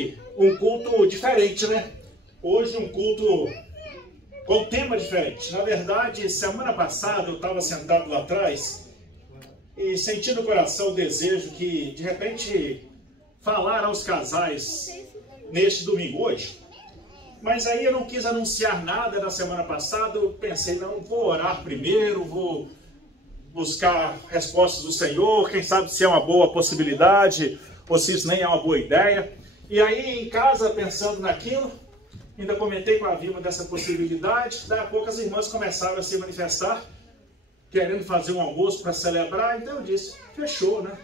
Um culto diferente, né? Hoje um culto com tema diferente. Na verdade, semana passada eu estava sentado lá atrás e senti no coração o desejo que, de repente, falar aos casais neste domingo, hoje. Mas aí eu não quis anunciar nada na semana passada, eu pensei, não, vou orar primeiro, vou buscar respostas do Senhor, quem sabe se é uma boa possibilidade ou se isso nem é uma boa ideia. E aí, em casa, pensando naquilo, ainda comentei com a Vilma dessa possibilidade. Daí a pouco as irmãs começaram a se manifestar, querendo fazer um almoço para celebrar. Então eu disse, fechou, né?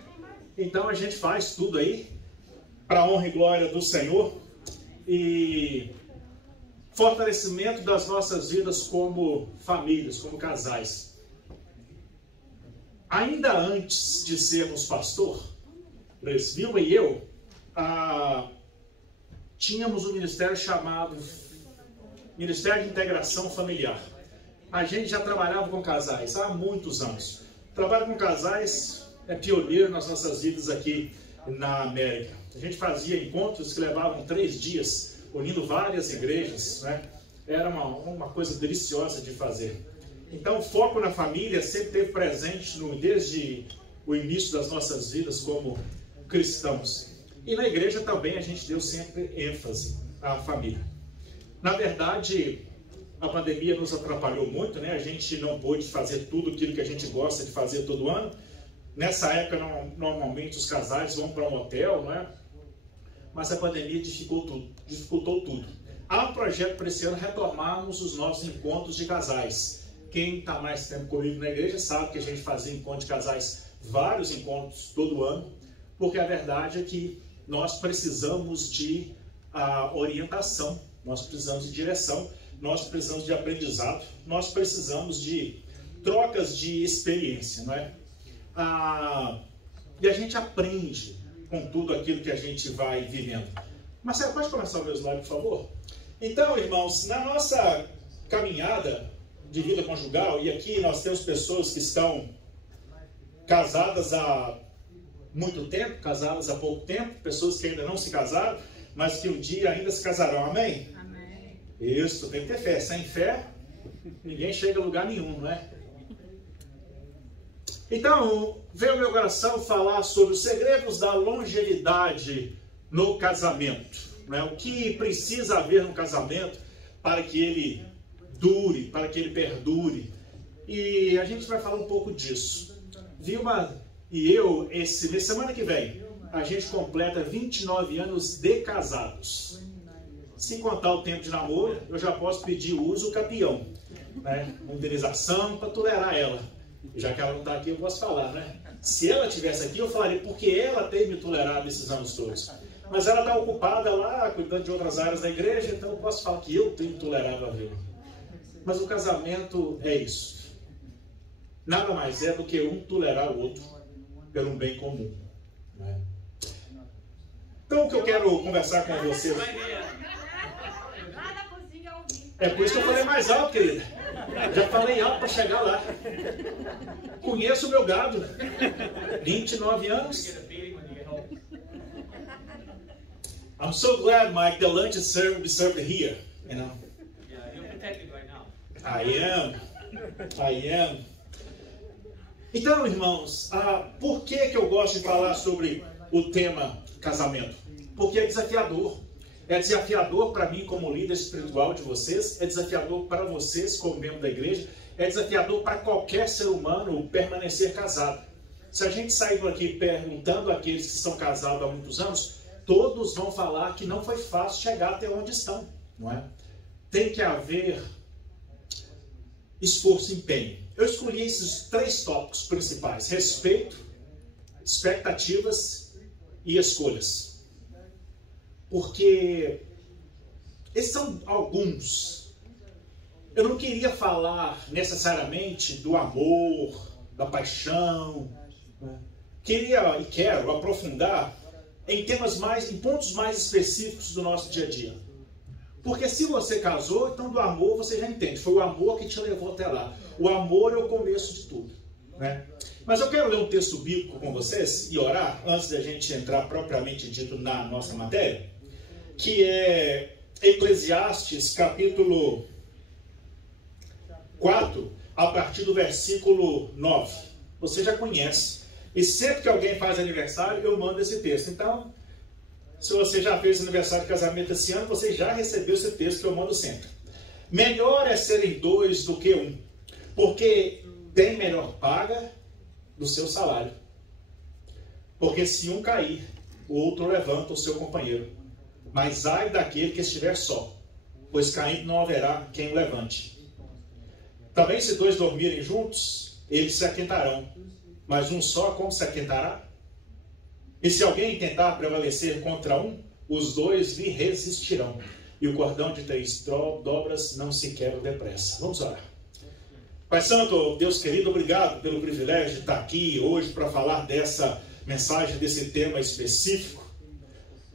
Então a gente faz tudo aí, para a honra e glória do Senhor. E fortalecimento das nossas vidas como famílias, como casais. Ainda antes de sermos pastor, Vilma e eu, tínhamos um ministério chamado Ministério de Integração Familiar. A gente já trabalhava com casais há muitos anos. Trabalho com casais é pioneiro nas nossas vidas aqui na América. A gente fazia encontros que levavam 3 dias, unindo várias igrejas, né? Era uma coisa deliciosa de fazer. Então, o foco na família sempre esteve presente desde o início das nossas vidas como cristãos. E na igreja também a gente deu sempre ênfase à família. Na verdade, a pandemia nos atrapalhou muito, né? A gente não pôde fazer tudo aquilo que a gente gosta de fazer todo ano. Nessa época, normalmente os casais vão para um hotel, não é? Mas a pandemia dificultou tudo. Há um projeto para esse ano retomarmos os nossos encontros de casais. Quem está mais tempo comigo na igreja sabe que a gente fazia encontro de casais, vários encontros todo ano, porque a verdade é que nós precisamos de orientação, nós precisamos de direção, nós precisamos de aprendizado, nós precisamos de trocas de experiência, não é? E a gente aprende com tudo aquilo que a gente vai vivendo. Marcelo, pode começar o meu slide, por favor? Então, irmãos, na nossa caminhada de vida conjugal, e aqui nós temos pessoas que estão casadas há muito tempo, casadas há pouco tempo, pessoas que ainda não se casaram, mas que um dia ainda se casarão. Amém? Amém. Isso, tem que ter fé. Sem fé, ninguém chega a lugar nenhum, não é? Então, veio ao meu coração falar sobre os segredos da longevidade no casamento, não é? O que precisa haver no casamento para que ele dure, para que ele perdure. E a gente vai falar um pouco disso. Vilma e eu, semana que vem, a gente completa 29 anos de casados. Se contar o tempo de namoro, eu já posso pedir o uso campeão, né? Uma indenização para tolerar ela. Já que ela não está aqui, eu posso falar, né? Se ela estivesse aqui, eu falaria porque ela tem me tolerado esses anos todos. Mas ela está ocupada lá, cuidando de outras áreas da igreja, então eu posso falar que eu tenho tolerado a Vilma. Mas o casamento é isso. Nada mais é do que um tolerar o outro pelo um bem comum, né? Então o que eu quero conversar com vocês é por isso que eu falei mais alto, querida. Já falei alto para chegar lá. Conheço o meu gado. 29 anos. I'm so glad, Mike, the lunch is served here. You know. Yeah, you're protected right now. I am. Então, irmãos, por que eu gosto de falar sobre o tema casamento? Porque é desafiador. É desafiador para mim como líder espiritual de vocês, é desafiador para vocês como membro da igreja, é desafiador para qualquer ser humano permanecer casado. Se a gente sair por aqui perguntando àqueles que são casados há muitos anos, todos vão falar que não foi fácil chegar até onde estão, não é? Tem que haver esforço e empenho. Eu escolhi esses 3 tópicos principais: respeito, expectativas e escolhas. Porque esses são alguns. Eu não queria falar necessariamente do amor, da paixão, né? Queria e quero aprofundar em pontos mais específicos do nosso dia a dia. Porque se você casou, então do amor você já entende. Foi o amor que te levou até lá. O amor é o começo de tudo, né? Mas eu quero ler um texto bíblico com vocês e orar, antes da gente entrar propriamente dito na nossa matéria. que é Eclesiastes, capítulo 4, a partir do versículo 9. Você já conhece. E sempre que alguém faz aniversário, eu mando esse texto. Então, se você já fez aniversário de casamento esse ano, você já recebeu esse texto que eu mando sempre. Melhor é serem dois do que um, porque tem melhor paga do seu salário. Porque se um cair, o outro levanta o seu companheiro. Mas ai daquele que estiver só, pois caindo não haverá quem o levante. Também se dois dormirem juntos, eles se aquentarão. Mas um só, como se aquentará? E se alguém tentar prevalecer contra um, os dois lhe resistirão. E o cordão de 3 dobras não se quebra depressa. Vamos orar. Pai Santo, Deus querido, obrigado pelo privilégio de estar aqui hoje para falar dessa mensagem, desse tema específico.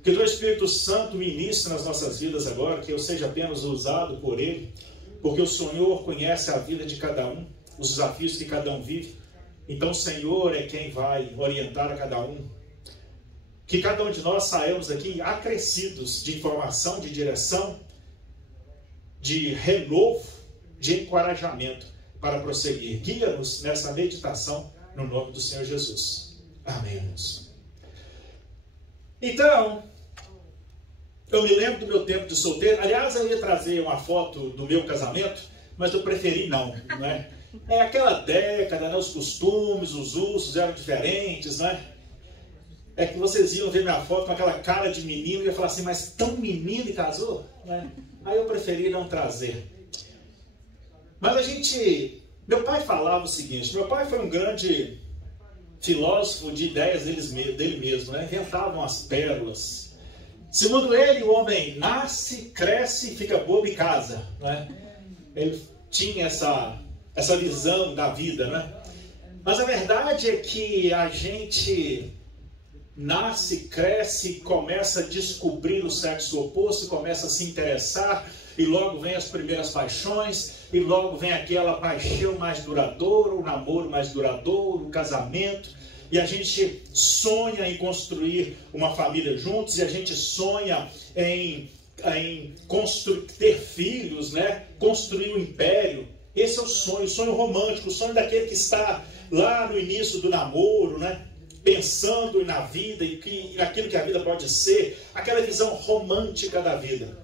Que o Espírito Santo ministre nas nossas vidas agora, que eu seja apenas usado por Ele, porque o Senhor conhece a vida de cada um, os desafios que cada um vive. Então o Senhor é quem vai orientar a cada um. Que cada um de nós saímos aqui acrescidos de informação, de direção, de renovo, de encorajamento para prosseguir. Guia-nos nessa meditação no nome do Senhor Jesus. Amém, irmãos. Então, eu me lembro do meu tempo de solteiro. Aliás, eu ia trazer uma foto do meu casamento, mas eu preferi não, né? É aquela década, né? Os costumes, os usos eram diferentes, né? É que vocês iam ver minha foto com aquela cara de menino e ia falar assim, mas tão menino e casou? Né? Aí eu preferi não trazer. Mas meu pai falava o seguinte, meu pai foi um grande filósofo de ideias dele mesmo, né? Inventavam as pérolas. Segundo ele, o homem nasce, cresce, fica bobo e casa, né? Ele tinha essa visão da vida, né? Mas a verdade é que a gente nasce, cresce, começa a descobrir o sexo oposto, começa a se interessar, e logo vem as primeiras paixões, e logo vem aquela paixão mais duradoura, o namoro mais duradouro, o casamento, e a gente sonha em construir uma família juntos, e a gente sonha em ter filhos, né? Construir um império. Esse é o sonho romântico, o sonho daquele que está lá no início do namoro, né? Pensando na vida e naquilo que a vida pode ser, aquela visão romântica da vida.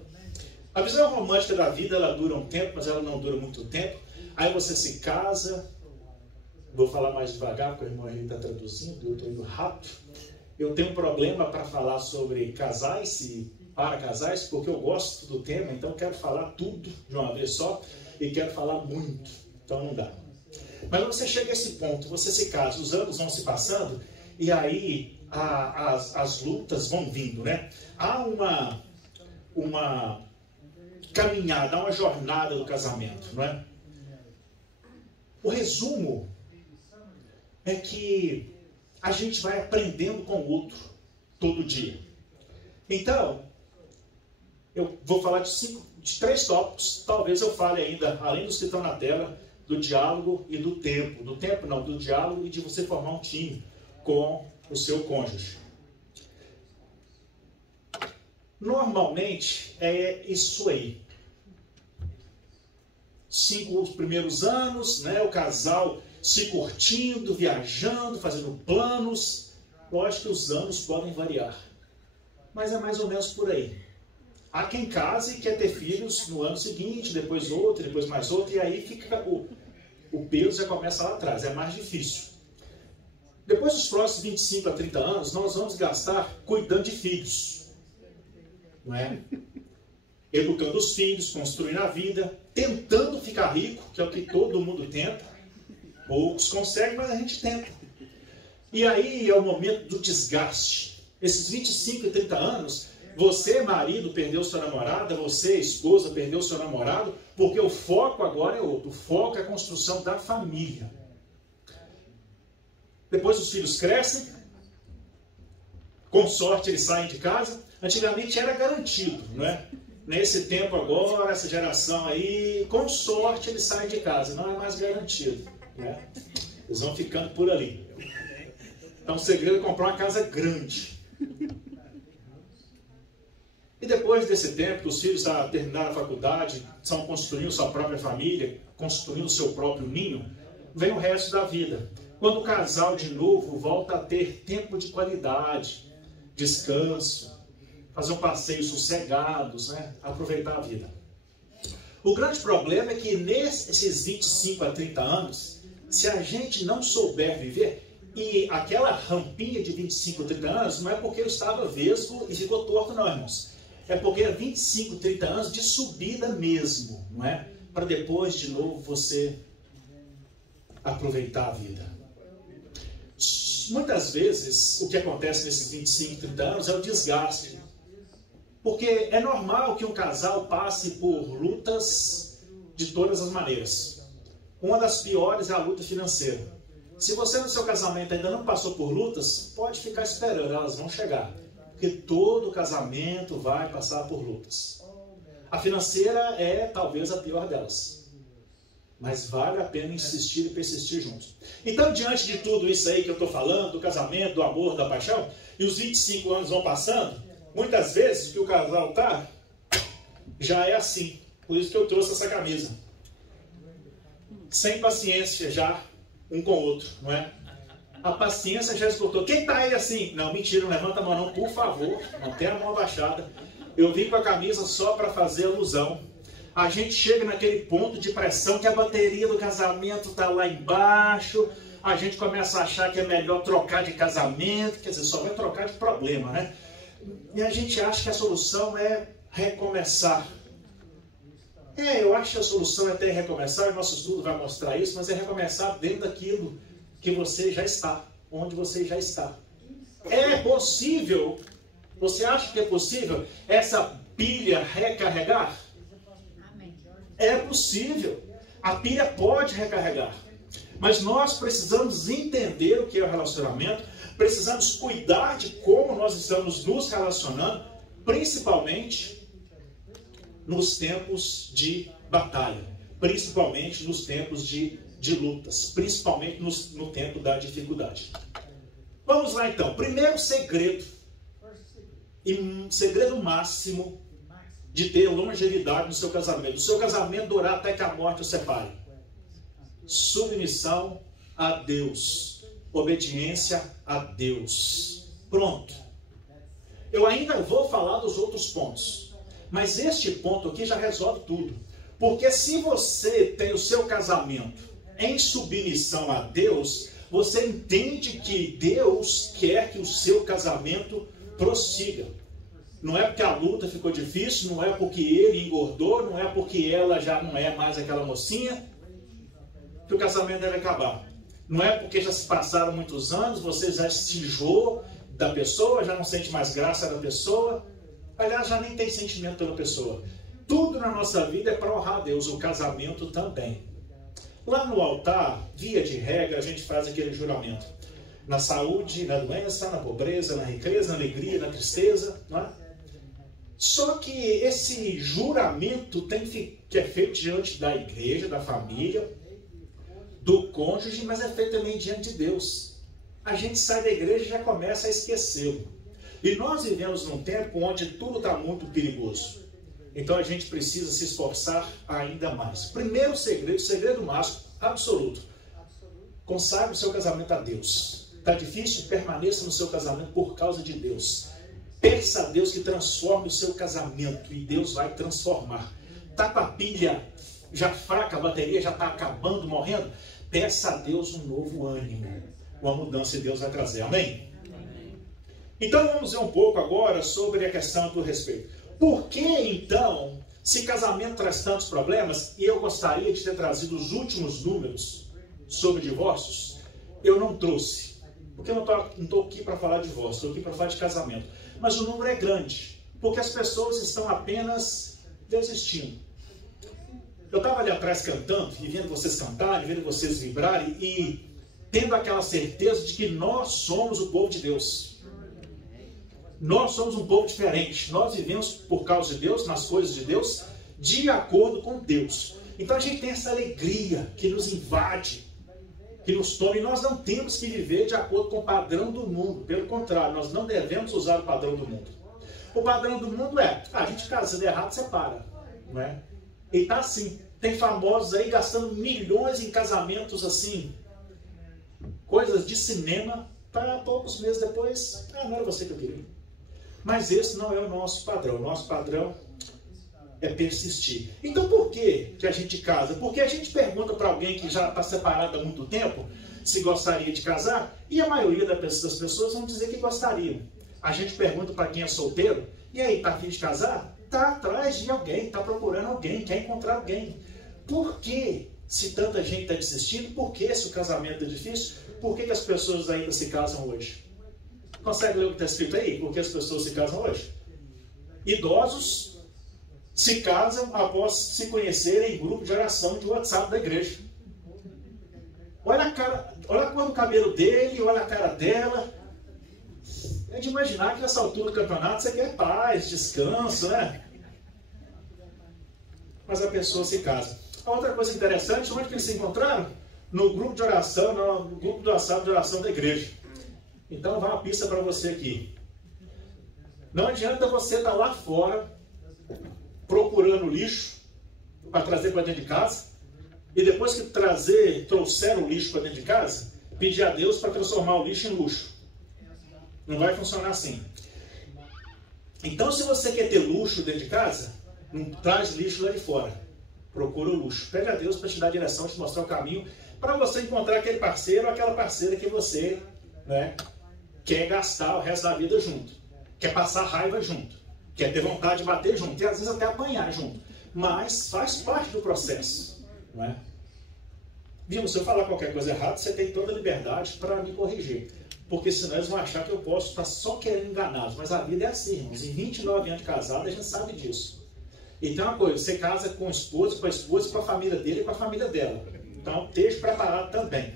A visão romântica da vida, ela dura um tempo, mas ela não dura muito tempo. Aí você se casa, vou falar mais devagar, porque o irmão ele está traduzindo, eu estou indo rápido. Eu tenho um problema para falar sobre casais e para casais, porque eu gosto do tema, então quero falar tudo de uma vez só e quero falar muito, então não dá. Mas você chega a esse ponto, você se casa, os anos vão se passando, e aí as lutas vão vindo, né? Há uma caminhada, há uma jornada do casamento, não é? O resumo é que a gente vai aprendendo com o outro todo dia. Então, eu vou falar de 3 tópicos, talvez eu fale ainda, além dos que estão na tela, do diálogo e do tempo. Do tempo não, do diálogo e de você formar um time com o seu cônjuge. Normalmente é isso aí. 5 primeiros anos, né, o casal se curtindo, viajando, fazendo planos. Lógico que os anos podem variar, mas é mais ou menos por aí. Há quem case e quer ter filhos no ano seguinte, depois outro, depois mais outro, e aí fica o peso já começa lá atrás, é mais difícil. Depois dos próximos 25 a 30 anos, nós vamos gastar cuidando de filhos, não é? Educando os filhos, construindo a vida, tentando ficar rico, que é o que todo mundo tenta. Poucos conseguem, mas a gente tenta. E aí é o momento do desgaste. Esses 25 e 30 anos, você, marido, perdeu sua namorada, você, esposa, perdeu seu namorado, porque o foco agora é outro. O foco é a construção da família. Depois os filhos crescem, com sorte eles saem de casa. Antigamente era garantido, não é? Nesse tempo agora, essa geração aí, com sorte eles saem de casa, não é mais garantido, né? Eles vão ficando por ali. Então o segredo é comprar uma casa grande. E E depois desse tempo, que os filhos terminaram a faculdade, estão construindo sua própria família, construindo seu próprio ninho, vem o resto da vida. Quando o casal de novo volta a ter tempo de qualidade, descanso, fazer um passeio sossegados, né? Aproveitar a vida. O grande problema é que nesses 25 a 30 anos, se a gente não souber viver, e aquela rampinha de 25 a 30 anos não é porque eu estava vesgo e ficou torto não, irmãos. É porque é 25, 30 anos de subida mesmo, não é? Para depois de novo você aproveitar a vida. Muitas vezes o que acontece nesses 25, 30 anos é o desgaste. Porque é normal que um casal passe por lutas de todas as maneiras. Uma das piores é a luta financeira. Se você no seu casamento ainda não passou por lutas, pode ficar esperando, elas vão chegar. Porque todo casamento vai passar por lutas. A financeira é talvez a pior delas. Mas vale a pena insistir e persistir juntos. Então, diante de tudo isso aí que eu estou falando, do casamento, do amor, da paixão, e os 25 anos vão passando, muitas vezes que o casal está, já é assim. Por isso que eu trouxe essa camisa. Sem paciência já, um com o outro, não é? A paciência já esgotou. Quem está aí assim? Não, mentira, não levanta a mão não, por favor. Mantenha a mão abaixada. Eu vim com a camisa só para fazer alusão. A gente chega naquele ponto de pressão que a bateria do casamento está lá embaixo. A gente começa a achar que é melhor trocar de casamento. Quer dizer, só vai trocar de problema, né? E a gente acha que a solução é recomeçar. Eu acho que a solução é até recomeçar, o nosso estudo vai mostrar isso, mas é recomeçar dentro daquilo que você já está, onde você já está. É possível, você acha que é possível essa pilha recarregar? É possível, a pilha pode recarregar, mas nós precisamos entender o que é o relacionamento, precisamos cuidar de como nós estamos nos relacionando, principalmente nos tempos de batalha, principalmente nos tempos de lutas, principalmente no tempo da dificuldade. Vamos lá então. Primeiro segredo, e um segredo máximo de ter longevidade no seu casamento. O seu casamento durar até que a morte o separe. Submissão a Deus. Obediência a Deus. Pronto. Eu ainda vou falar dos outros pontos. Mas este ponto aqui já resolve tudo. Porque se você tem o seu casamento em submissão a Deus, você entende que Deus quer que o seu casamento prossiga. Não é porque a luta ficou difícil, não é porque ele engordou, não é porque ela já não é mais aquela mocinha, que o casamento deve acabar. Não é porque já se passaram muitos anos, você já se enjoou da pessoa, já não sente mais graça da pessoa. Aliás, já nem tem sentimento pela pessoa. Tudo na nossa vida é para honrar a Deus, o casamento também. Lá no altar, via de regra, a gente faz aquele juramento. Na saúde, na doença, na pobreza, na riqueza, na alegria, na tristeza. Não é? Só que esse juramento que é feito diante da igreja, da família, do cônjuge, mas é feito também diante de Deus. A gente sai da igreja e já começa a esquecê-lo. E nós vivemos num tempo onde tudo está muito perigoso. Então a gente precisa se esforçar ainda mais. Primeiro segredo, segredo máximo, absoluto. Consagre o seu casamento a Deus. Está difícil? Permaneça no seu casamento por causa de Deus. Peça a Deus que transforme o seu casamento e Deus vai transformar. Está com a pilha já fraca, a bateria já está acabando, morrendo? Peça a Deus um novo ânimo. Uma mudança que Deus vai trazer. Amém? Então vamos ver um pouco agora sobre a questão do respeito. Por que então, se casamento traz tantos problemas, e eu gostaria de ter trazido os últimos números sobre divórcios, eu não trouxe. Porque eu não estou aqui para falar de divórcio, estou aqui para falar de casamento. Mas o número é grande, porque as pessoas estão apenas desistindo. Eu estava ali atrás cantando, e vendo vocês cantarem, vendo vocês vibrarem, e tendo aquela certeza de que nós somos o povo de Deus. Nós somos um povo diferente. Nós vivemos por causa de Deus, nas coisas de Deus, de acordo com Deus. Então a gente tem essa alegria que nos invade, que nos toma. E nós não temos que viver de acordo com o padrão do mundo. Pelo contrário, nós não devemos usar o padrão do mundo. O padrão do mundo é, a gente casa, se der errado, separa. Não é? E tá assim. Tem famosos aí gastando milhões em casamentos assim, coisas de cinema, para poucos meses depois, não era você que eu queria. Mas esse não é o nosso padrão. O nosso padrão é persistir. Então por que a gente casa? Porque a gente pergunta para alguém que já está separado há muito tempo se gostaria de casar, e a maioria das pessoas vão dizer que gostariam. A gente pergunta para quem é solteiro, e aí, está a fim de casar? Está atrás de alguém, está procurando alguém, quer encontrar alguém. Por que, se tanta gente está desistindo, por que se o casamento é difícil, por que as pessoas ainda se casam hoje? Consegue ler o que está escrito aí? Por que as pessoas se casam hoje? Idosos se casam após se conhecerem em grupo de oração de WhatsApp da igreja. Olha a cara, olha a cor do cabelo dele, olha a cara dela. É de imaginar que nessa altura do campeonato você quer paz, descanso, né? Mas a pessoa se casa. A outra coisa interessante, onde que eles se encontraram? No grupo de oração, no grupo do WhatsApp de oração da igreja. Então vai uma pista para você aqui. Não adianta você estar lá fora procurando lixo para trazer para dentro de casa, e depois que trouxer o lixo para dentro de casa, pedir a Deus para transformar o lixo em luxo. Não vai funcionar assim. Então, se você quer ter luxo dentro de casa, não traz lixo lá de fora. Procura o luxo. Pede a Deus para te dar a direção, te mostrar o caminho, para você encontrar aquele parceiro ou aquela parceira que você, né, quer gastar o resto da vida junto. Quer passar raiva junto. Quer ter vontade de bater junto. E às vezes até apanhar junto. Mas faz parte do processo. Não é? Viu, se eu falar qualquer coisa errada, você tem toda a liberdade para me corrigir. Porque senão eles vão achar que eu posso estar só querendo enganá-los. Mas a vida é assim, irmãos. Em 29 anos de casado, a gente sabe disso. E tem uma coisa, você casa com a esposa, com a família dele e com a família dela. Então, esteja preparado também.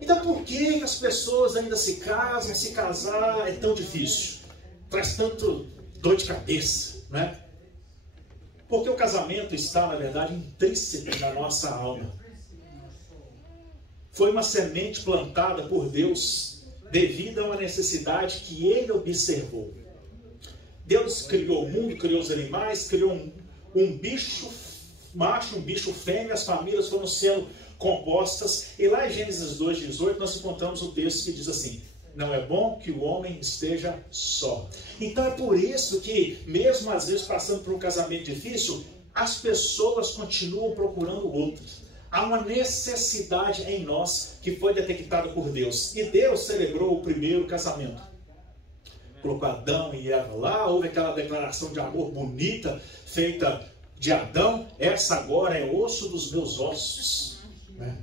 Então, por que as pessoas ainda se casam? Se casar é tão difícil. Traz tanto dor de cabeça, né? Porque o casamento está, na verdade, intrínseco na nossa alma. Foi uma semente plantada por Deus devido a uma necessidade que Ele observou. Deus criou o mundo, criou os animais, criou um bicho macho, um bicho fêmea, as famílias foram sendo compostas. E lá em Gênesis 2:18 nós encontramos o texto que diz assim: não é bom que o homem esteja só. Então é por isso que, mesmo às vezes passando por um casamento difícil, as pessoas continuam procurando outros. Há uma necessidade em nós que foi detectada por Deus. E Deus celebrou o primeiro casamento. Colocou Adão e Eva lá, houve aquela declaração de amor bonita, feita de Adão. Essa agora é osso dos meus ossos, né?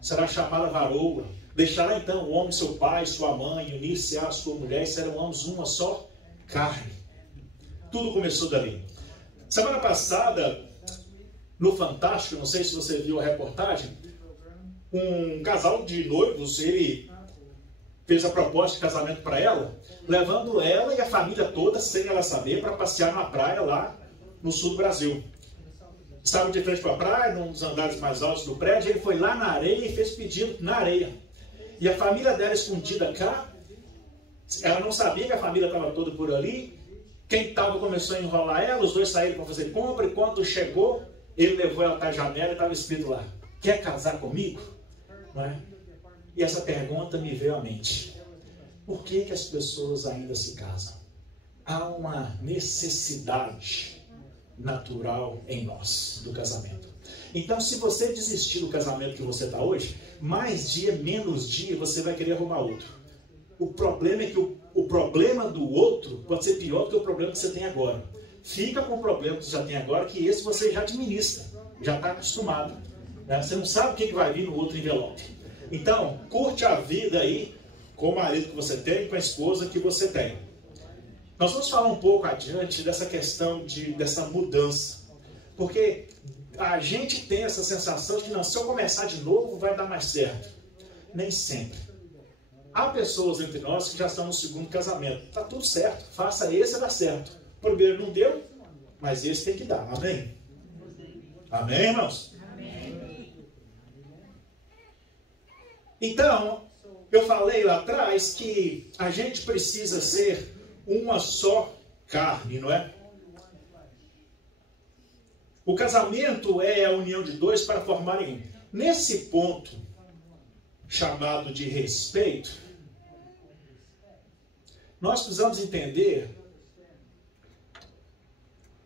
Será chamada varoa. Deixará então o homem, seu pai, sua mãe, unir-se à sua mulher, e serão ambos uma só carne. Tudo começou dali. Semana passada, no Fantástico, não sei se você viu a reportagem, um casal de noivos, ele fez a proposta de casamento para ela, levando ela e a família toda, sem ela saber, para passear na praia lá no sul do Brasil. Estavam de frente para a praia, num dos andares mais altos do prédio, ele foi lá na areia e fez pedido na areia. E a família dela escondida cá, ela não sabia que a família estava toda por ali. Quem estava começou a enrolar ela, os dois saíram para fazer compra, e quando chegou, ele levou ela até a janela e estava escrito lá: quer casar comigo? Não é? E essa pergunta me veio à mente: por que as pessoas ainda se casam? Há uma necessidade natural em nós do casamento. Então, se você desistir do casamento que você está hoje, mais dia, menos dia, você vai querer arrumar outro. O problema é que o problema do outro pode ser pior do que o problema que você tem agora. Fica com o problema que você já tem agora, que esse você já administra, já está acostumado, né? Você não sabe o que vai vir no outro envelope. Então, curte a vida aí com o marido que você tem, com a esposa que você tem. Nós vamos falar um pouco adiante dessa questão dessa mudança. Porque a gente tem essa sensação de que não, se eu começar de novo vai dar mais certo. Nem sempre. Há pessoas entre nós que já estão no segundo casamento. Está tudo certo, faça esse e dá certo. O primeiro não deu, mas esse tem que dar. Amém? Amém, irmãos? Amém. Então, eu falei lá atrás que a gente precisa ser uma só carne, não é? O casamento é a união de dois para formarem um. Nesse ponto, chamado de respeito, nós precisamos entender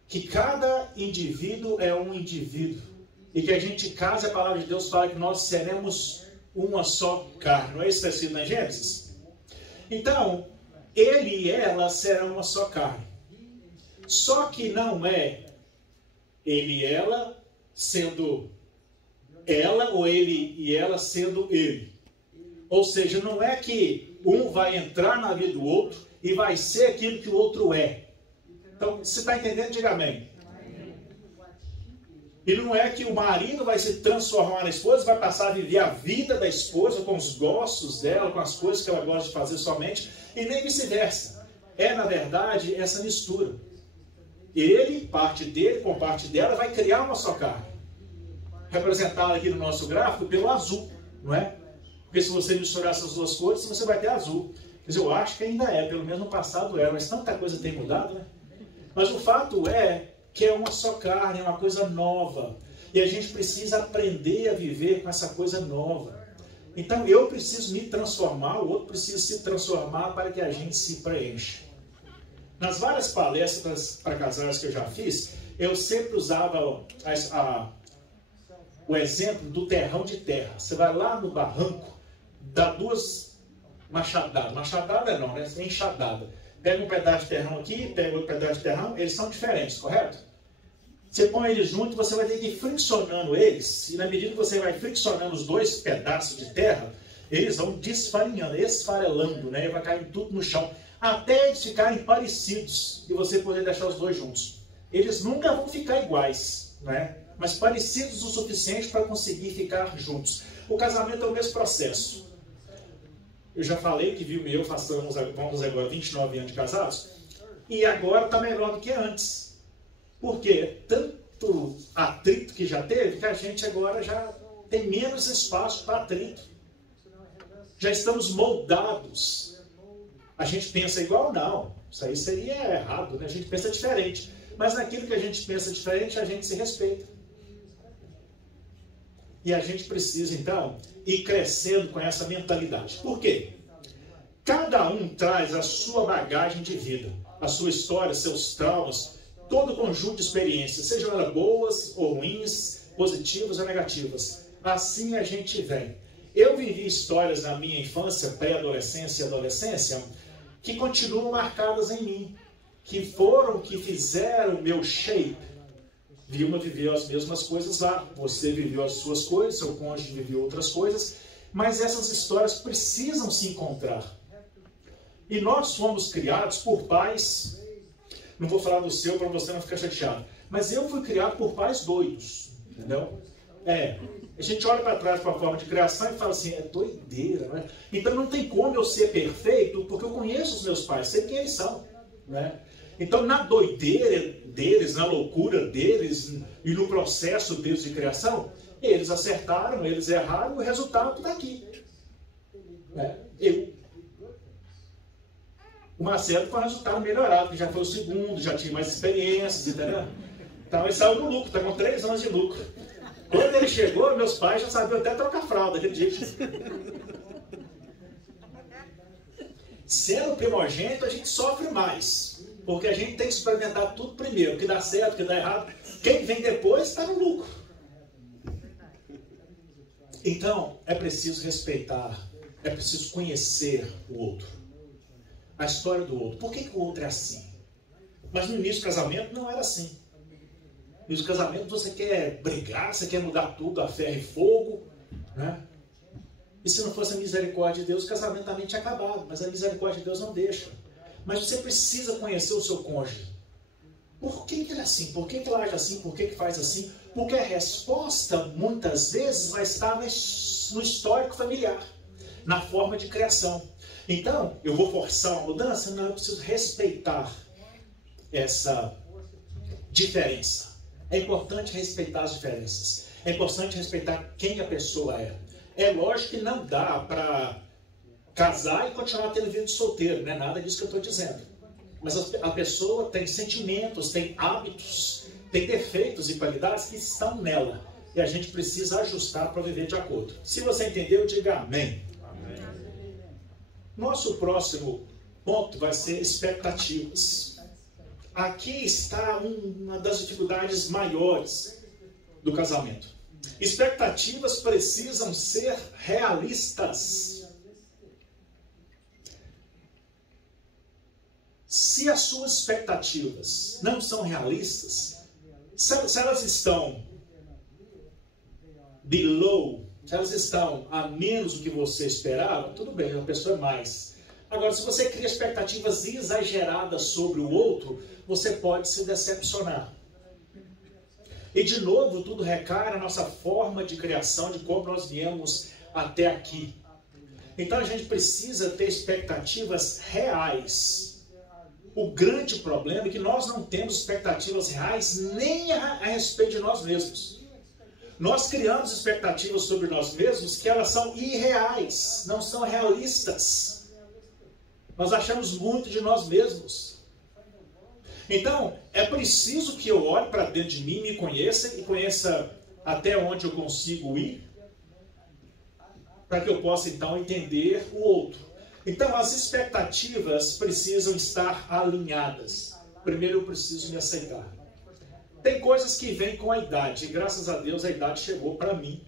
que cada indivíduo é um indivíduo. E que a gente casa, a palavra de Deus fala que nós seremos uma só carne. Não é isso que está escrito na Gênesis? Então, ele e ela serão uma só carne. Só que não é ele e ela sendo ela, ou ele e ela sendo ele. Ou seja, não é que um vai entrar na vida do outro e vai ser aquilo que o outro é. Então, você está entendendo? Diga amém. E não é que o marido vai se transformar na esposa, vai passar a viver a vida da esposa com os gostos dela, com as coisas que ela gosta de fazer somente, e nem vice-versa. É, na verdade, essa mistura. Ele, parte dele, com parte dela, vai criar uma só carne. Representada aqui no nosso gráfico pelo azul, não é? Porque se você misturar essas duas cores, você vai ter azul. Mas eu acho que ainda é, pelo menos no passado era, mas tanta coisa tem mudado, né? Mas o fato é que é uma só carne, é uma coisa nova. E a gente precisa aprender a viver com essa coisa nova. Então eu preciso me transformar, o outro precisa se transformar para que a gente se preencha. Nas várias palestras para casais que eu já fiz, eu sempre usava o exemplo do terrão de terra. Você vai lá no barranco, dá duas machadadas. Machadada não, né? Enxadada. Pega um pedaço de terrão aqui, pega outro pedaço de terrão, eles são diferentes, correto? Você põe eles juntos, você vai ter que ir friccionando eles, e na medida que você vai friccionando os dois pedaços de terra, eles vão desfarinhando, esfarelando, né? E vai caindo tudo no chão, até eles ficarem parecidos, e você poder deixar os dois juntos. Eles nunca vão ficar iguais, né? Mas parecidos o suficiente para conseguir ficar juntos. O casamento é o mesmo processo. Eu já falei que Vilma e eu vamos agora 29 anos de casados, e agora está melhor do que antes. Porque tanto atrito que já teve, que a gente agora já tem menos espaço para atrito. Já estamos moldados. A gente pensa igual? Não. Isso aí seria errado, né? A gente pensa diferente. Mas naquilo que a gente pensa diferente, a gente se respeita. E a gente precisa, então, ir crescendo com essa mentalidade. Por quê? Cada um traz a sua bagagem de vida, a sua história, seus traumas, todo o conjunto de experiências, sejam elas boas ou ruins, positivas ou negativas. Assim a gente vem. Eu vivi histórias na minha infância, pré-adolescência e adolescência, que continuam marcadas em mim, que fizeram o meu shape. Vilma viveu as mesmas coisas lá, você viveu as suas coisas, seu cônjuge viveu outras coisas, mas essas histórias precisam se encontrar. E nós fomos criados por pais, não vou falar do seu para você não ficar chateado, mas eu fui criado por pais doidos, entendeu? A gente olha para trás para a forma de criação e fala assim, é doideira, né? Então não tem como eu ser perfeito, porque eu conheço os meus pais, sei quem eles são, né? Então na doideira deles, na loucura deles e no processo deles de criação, eles acertaram, eles erraram, e o resultado está aqui. Né? O Marcelo foi um resultado melhorado, que já foi o segundo, já tinha mais experiências, entendeu? Então ele saiu no lucro, está com 3 anos de lucro. Quando ele chegou, meus pais já sabiam até trocar fralda, acredite. Sendo primogênito, a gente sofre mais. Porque a gente tem que experimentar tudo primeiro, o que dá certo, o que dá errado. Quem vem depois está no lucro. Então, é preciso respeitar, é preciso conhecer o outro. A história do outro. Por que o outro é assim? Mas no início do casamento não era assim. No início do casamento você quer brigar, você quer mudar tudo a ferro e fogo, né? E se não fosse a misericórdia de Deus, o casamento também tinha acabado. Mas a misericórdia de Deus não deixa. Mas você precisa conhecer o seu cônjuge. Por que ele é assim? Por que ele age assim? Por que faz assim? Porque a resposta, muitas vezes, vai estar no histórico familiar, na forma de criação. Então, eu vou forçar uma mudança? Não, eu preciso respeitar essa diferença. É importante respeitar as diferenças. É importante respeitar quem a pessoa é. É lógico que não dá para casar e continuar tendo vida de solteiro, não é nada disso que eu estou dizendo. Mas a pessoa tem sentimentos, tem hábitos, tem defeitos e qualidades que estão nela. E a gente precisa ajustar para viver de acordo. Se você entendeu, diga amém. Amém. Nosso próximo ponto vai ser expectativas. Aqui está uma das dificuldades maiores do casamento. Expectativas precisam ser realistas. Se as suas expectativas não são realistas, se elas estão below, se elas estão a menos do que você esperava, tudo bem, a pessoa é mais. Agora, se você cria expectativas exageradas sobre o outro, você pode se decepcionar. E de novo, tudo recai na nossa forma de criação, de como nós viemos até aqui. Então a gente precisa ter expectativas reais. O grande problema é que nós não temos expectativas reais nem a respeito de nós mesmos. Nós criamos expectativas sobre nós mesmos que elas são irreais, não são realistas. Nós achamos muito de nós mesmos. Então, é preciso que eu olhe para dentro de mim, me conheça e conheça até onde eu consigo ir, para que eu possa então entender o outro. Então, as expectativas precisam estar alinhadas. Primeiro eu preciso me aceitar. Tem coisas que vêm com a idade, e graças a Deus a idade chegou para mim.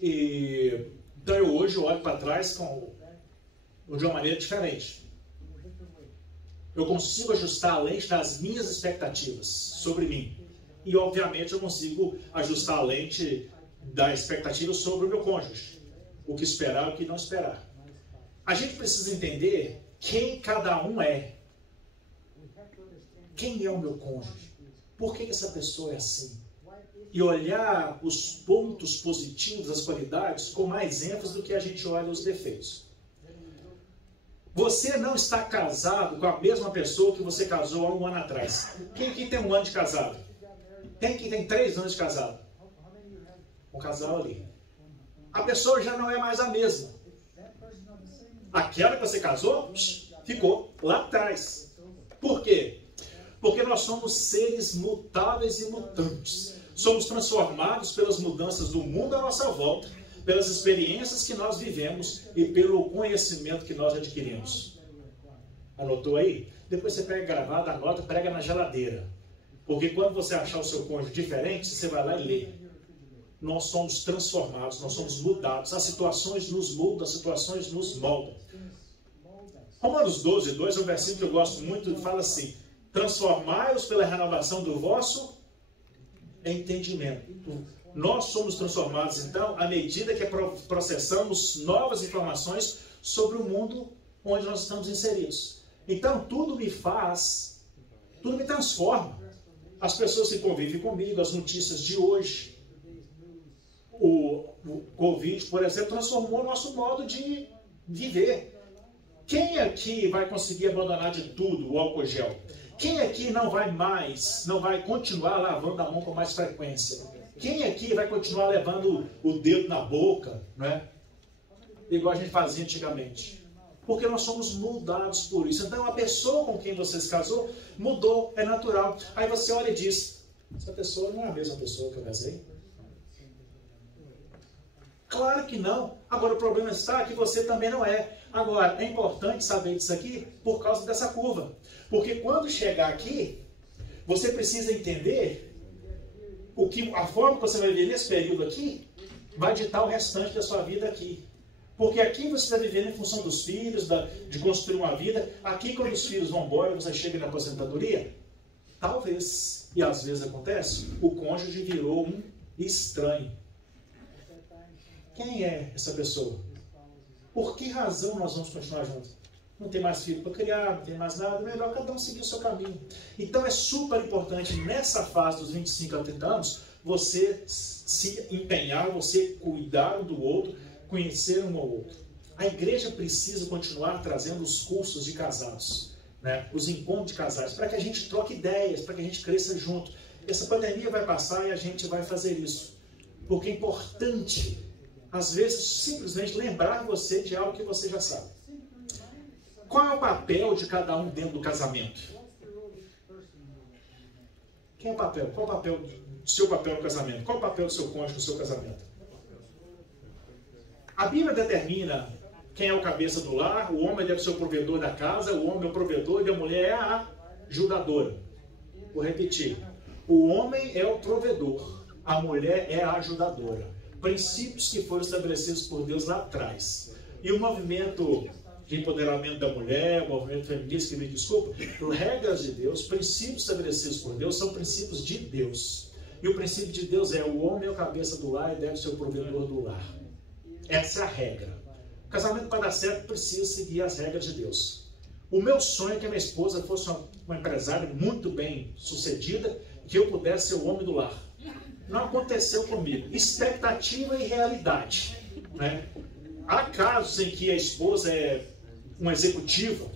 Então eu hoje olho para trás de uma maneira diferente. Eu consigo ajustar a lente das minhas expectativas sobre mim. E obviamente eu consigo ajustar a lente da expectativa sobre o meu cônjuge. O que esperar e o que não esperar. A gente precisa entender quem cada um é. Quem é o meu cônjuge? Por que essa pessoa é assim? E olhar os pontos positivos, as qualidades, com mais ênfase do que a gente olha os defeitos. Você não está casado com a mesma pessoa que você casou há um ano atrás. Quem aqui tem um ano de casado? Quem aqui tem 3 anos de casado? Um casal ali. A pessoa já não é mais a mesma. Aquela que você casou, ficou lá atrás. Por quê? Porque nós somos seres mutáveis e mutantes. Somos transformados pelas mudanças do mundo à nossa volta, pelas experiências que nós vivemos e pelo conhecimento que nós adquirimos. Anotou aí? Depois você pega gravado, anota, prega na geladeira. Porque quando você achar o seu cônjuge diferente, você vai lá e lê. Nós somos transformados, nós somos mudados. As situações nos mudam, as situações nos moldam. Romanos 12, 2 é um versículo que eu gosto muito, que fala assim: transformai-os pela renovação do vosso entendimento. Nós somos transformados, então, à medida que processamos novas informações sobre o mundo onde nós estamos inseridos. Então, tudo me transforma. As pessoas que convivem comigo, as notícias de hoje, o Covid, por exemplo, transformou o nosso modo de viver. Quem aqui vai conseguir abandonar de tudo o álcool gel? Quem aqui não vai continuar lavando a mão com mais frequência? Quem aqui vai continuar levando o dedo na boca, não é? Igual a gente fazia antigamente? Porque nós somos moldados por isso. Então a pessoa com quem você se casou mudou, é natural. Aí você olha e diz: essa pessoa não é a mesma pessoa que eu casei? Claro que não. Agora o problema está que você também não é. Agora, é importante saber disso aqui por causa dessa curva. Porque quando chegar aqui, você precisa entender a forma que você vai viver nesse período aqui vai ditar o restante da sua vida aqui. Porque aqui você está vivendo em função dos filhos, de construir uma vida. Aqui, quando os filhos vão embora, você chega na aposentadoria, talvez, e às vezes acontece, o cônjuge virou um estranho. Quem é essa pessoa? Por que razão nós vamos continuar juntos? Não tem mais filho para criar, não tem mais nada, é melhor cada um seguir o seu caminho. Então é super importante, nessa fase dos 25 a 30 anos, você se empenhar, você cuidar um do outro, conhecer um ao outro. A igreja precisa continuar trazendo os cursos de casados, né? Os encontros de casais, para que a gente troque ideias, para que a gente cresça junto. Essa pandemia vai passar e a gente vai fazer isso. Porque é importante, às vezes, simplesmente lembrar você de algo que você já sabe. Qual é o papel de cada um dentro do casamento? Quem é o papel? Qual é o papel do seu papel no casamento? Qual é o papel do seu cônjuge no seu casamento? A Bíblia determina quem é o cabeça do lar. O homem deve ser o provedor da casa, o homem é o provedor e a mulher é a ajudadora. Vou repetir. O homem é o provedor, a mulher é a ajudadora. Princípios que foram estabelecidos por Deus lá atrás. E o movimento de empoderamento da mulher, o movimento feminista, que me desculpa, regras de Deus, princípios estabelecidos por Deus, são princípios de Deus. E o princípio de Deus é: o homem é o cabeça do lar e deve ser o provedor do lar. Essa é a regra. O casamento, para dar certo, precisa seguir as regras de Deus. O meu sonho é que a minha esposa fosse uma empresária muito bem sucedida, que eu pudesse ser o homem do lar. Não aconteceu comigo. Expectativa e realidade, né? Há casos em que a esposa é uma executiva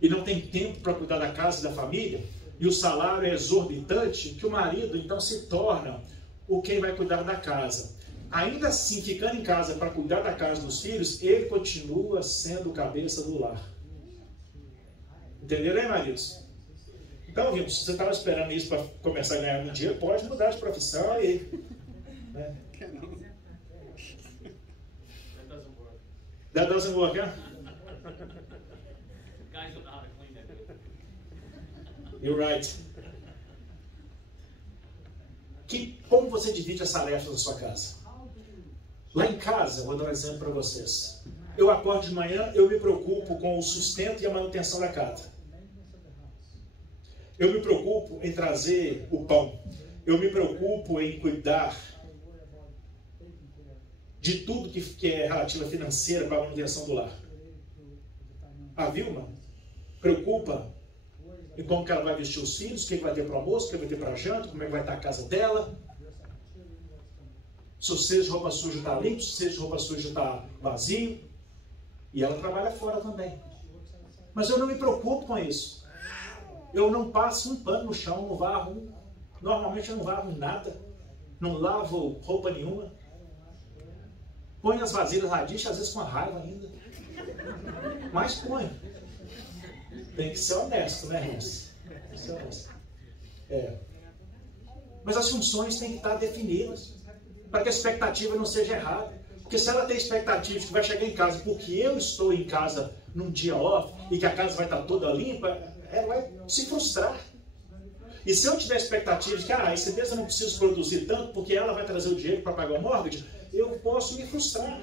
e não tem tempo para cuidar da casa e da família, e o salário é exorbitante, que o marido então se torna o quem vai cuidar da casa. Ainda assim, ficando em casa para cuidar da casa dos filhos, ele continua sendo o cabeça do lar. Entenderam aí, maridos? Então, viu, se você estava esperando isso para começar a ganhar um dinheiro, pode mudar de profissão aí. Né? That doesn't work, huh? Guys don't know how to clean that. You're right. Como você divide as tarefas da sua casa? Lá em casa, vou dar um exemplo para vocês. Eu acordo de manhã, eu me preocupo com o sustento e a manutenção da casa. Eu me preocupo em trazer o pão. Eu me preocupo em cuidar de tudo que é relativo à financeira para a manutenção do lar. A Vilma preocupa em como que ela vai vestir os filhos, o que vai ter para o almoço, o que vai ter para a janta, como é que vai estar a casa dela. Se o cesto de roupa suja está limpo, se o cesto de roupa suja está vazio. E ela trabalha fora também. Mas eu não me preocupo com isso. Eu não passo um pano no chão, não varro. Normalmente eu não varro nada. Não lavo roupa nenhuma. Ponho as vasilhas radixas, às vezes com a raiva ainda. Mas ponho. Tem que ser honesto, né, irmãos? Tem que ser honesto. Mas as funções têm que estar definidas, para que a expectativa não seja errada. Porque se ela tem expectativa de que vai chegar em casa porque eu estou em casa num dia off e que a casa vai estar toda limpa, ela vai se frustrar. E se eu tiver expectativa de que esse mês eu não preciso produzir tanto porque ela vai trazer o dinheiro para pagar o mortgage, eu posso me frustrar.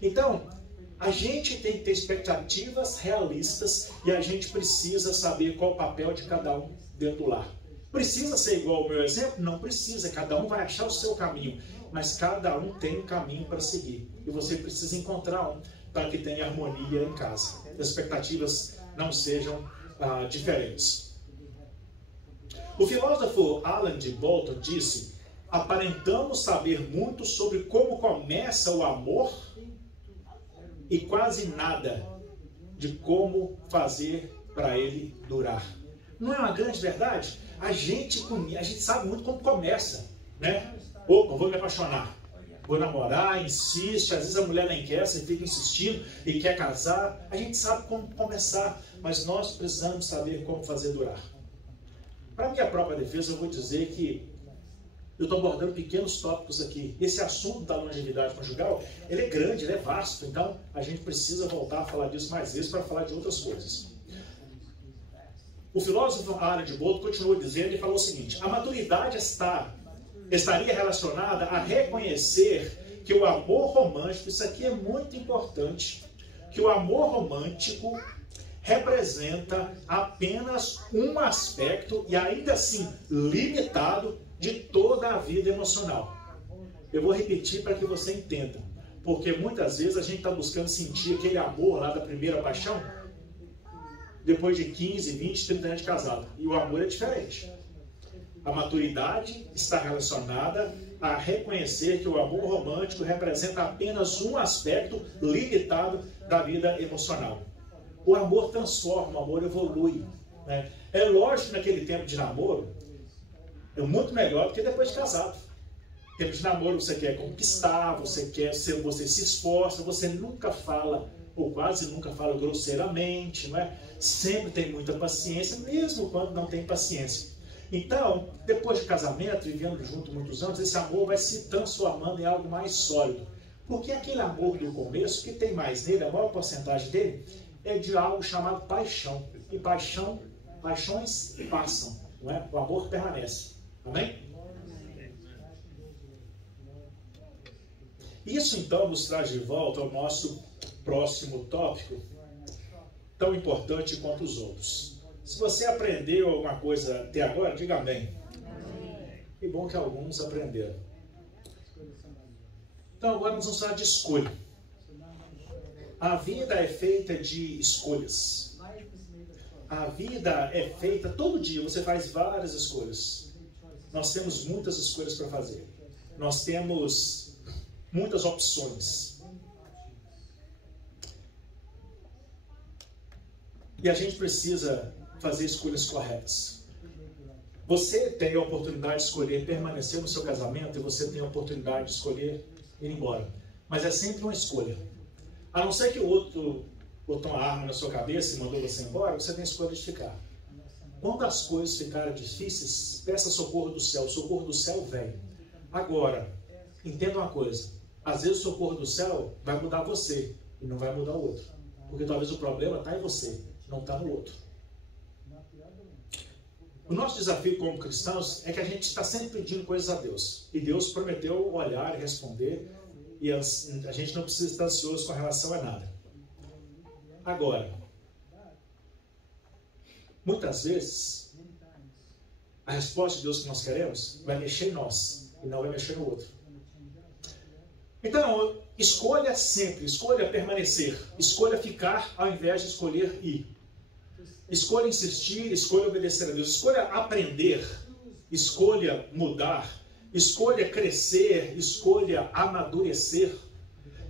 Então, a gente tem que ter expectativas realistas e a gente precisa saber qual o papel de cada um dentro do lar. Precisa ser igual ao meu exemplo? Não precisa, cada um vai achar o seu caminho, mas cada um tem um caminho para seguir. E você precisa encontrar um para que tenha harmonia em casa. As expectativas não sejam diferentes. O filósofo Alan de Bolton disse: aparentamos saber muito sobre como começa o amor e quase nada de como fazer para ele durar. Não é uma grande verdade? A gente sabe muito como começa, né? Opa, vou me apaixonar, vou namorar, insiste, às vezes a mulher nem quer, você fica insistindo e quer casar. A gente sabe como começar, mas nós precisamos saber como fazer durar. Para minha própria defesa, eu vou dizer que eu estou abordando pequenos tópicos aqui. Esse assunto da longevidade conjugal, ele é grande, ele é vasto, então a gente precisa voltar a falar disso mais vezes para falar de outras coisas. O filósofo Alan de Bolton continuou dizendo e falou o seguinte: a maturidade estaria relacionada a reconhecer que o amor romântico, isso aqui é muito importante, que o amor romântico representa apenas um aspecto, e ainda assim limitado, de toda a vida emocional. Eu vou repetir para que você entenda, porque muitas vezes a gente está buscando sentir aquele amor lá da primeira paixão depois de 15, 20, 30 anos de casado, e o amor é diferente. A maturidade está relacionada a reconhecer que o amor romântico representa apenas um aspecto limitado da vida emocional. O amor transforma, o amor evolui, né? É lógico que naquele tempo de namoro é muito melhor do que depois de casado. Tempo de namoro você quer conquistar, você se esforça, você nunca fala ou quase nunca fala grosseiramente, não é? Sempre tem muita paciência, mesmo quando não tem paciência. Então, depois de casamento, vivendo junto muitos anos, esse amor vai se transformando em algo mais sólido. Porque aquele amor do começo, que tem mais nele, a maior porcentagem dele, é de algo chamado paixão. E paixões passam, não é? O amor permanece. Amém? Isso então nos traz de volta ao nosso próximo tópico, tão importante quanto os outros. Se você aprendeu alguma coisa até agora, diga amém. Que bom que alguns aprenderam. Então agora nós vamos falar de escolha. A vida é feita de escolhas. A vida é feita todo dia, você faz várias escolhas. Nós temos muitas escolhas para fazer. Nós temos muitas opções. E a gente precisa fazer escolhas corretas. Você tem a oportunidade de escolher permanecer no seu casamento e você tem a oportunidade de escolher ir embora. Mas é sempre uma escolha. A não ser que o outro botou uma arma na sua cabeça e mandou você embora, você tem a escolha de ficar. Quando as coisas ficarem difíceis, peça socorro do céu. O socorro do céu vem. Agora, entenda uma coisa. Às vezes o socorro do céu vai mudar você e não vai mudar o outro. Porque talvez o problema está em você, não está no outro. O nosso desafio como cristãos é que a gente está sempre pedindo coisas a Deus. E Deus prometeu olhar e responder. E a gente não precisa estar ansioso com relação a nada. Agora, muitas vezes, a resposta de Deus que nós queremos vai mexer em nós e não vai mexer no outro. Então, escolha sempre, escolha permanecer, escolha ficar ao invés de escolher ir. Escolha insistir, escolha obedecer a Deus, escolha aprender, escolha mudar, escolha crescer, escolha amadurecer,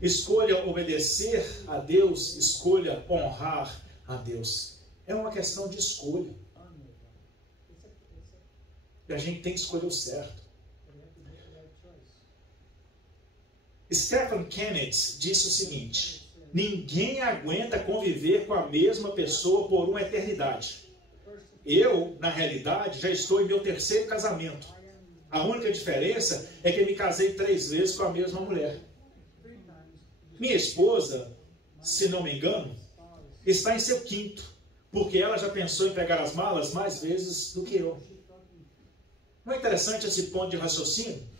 escolha obedecer a Deus, escolha honrar a Deus. É uma questão de escolha. E a gente tem que escolher o certo. Stephen Kennett disse o seguinte: ninguém aguenta conviver com a mesma pessoa por uma eternidade. Eu, na realidade, já estou em meu 3º casamento. A única diferença é que me casei 3 vezes com a mesma mulher. Minha esposa, se não me engano, está em seu 5º, porque ela já pensou em pegar as malas mais vezes do que eu. Não é interessante esse ponto de raciocínio?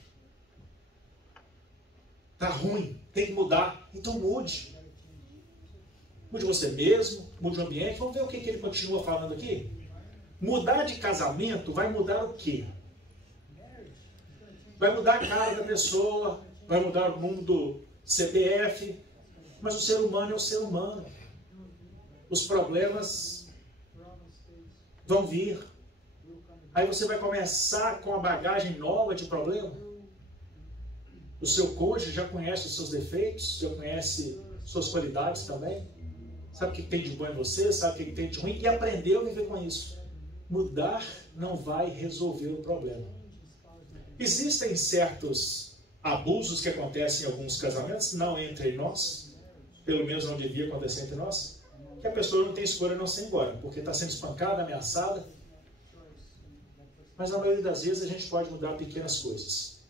Está ruim, tem que mudar. Então mude. Mude você mesmo, mude o ambiente. Vamos ver o que ele continua falando aqui. Mudar de casamento vai mudar o quê? Vai mudar a cara da pessoa, vai mudar o mundo CPF, mas o ser humano é o ser humano. Os problemas vão vir. Aí você vai começar com a bagagem nova de problema. O seu cônjuge já conhece os seus defeitos, já conhece suas qualidades também. Sabe o que tem de bom em você, sabe o que tem de ruim e aprendeu a viver com isso. Mudar não vai resolver o problema. Existem certos abusos que acontecem em alguns casamentos, não entre nós, pelo menos não devia acontecer entre nós, que a pessoa não tem escolha não ser embora, porque está sendo espancada, ameaçada. Mas na maioria das vezes a gente pode mudar pequenas coisas.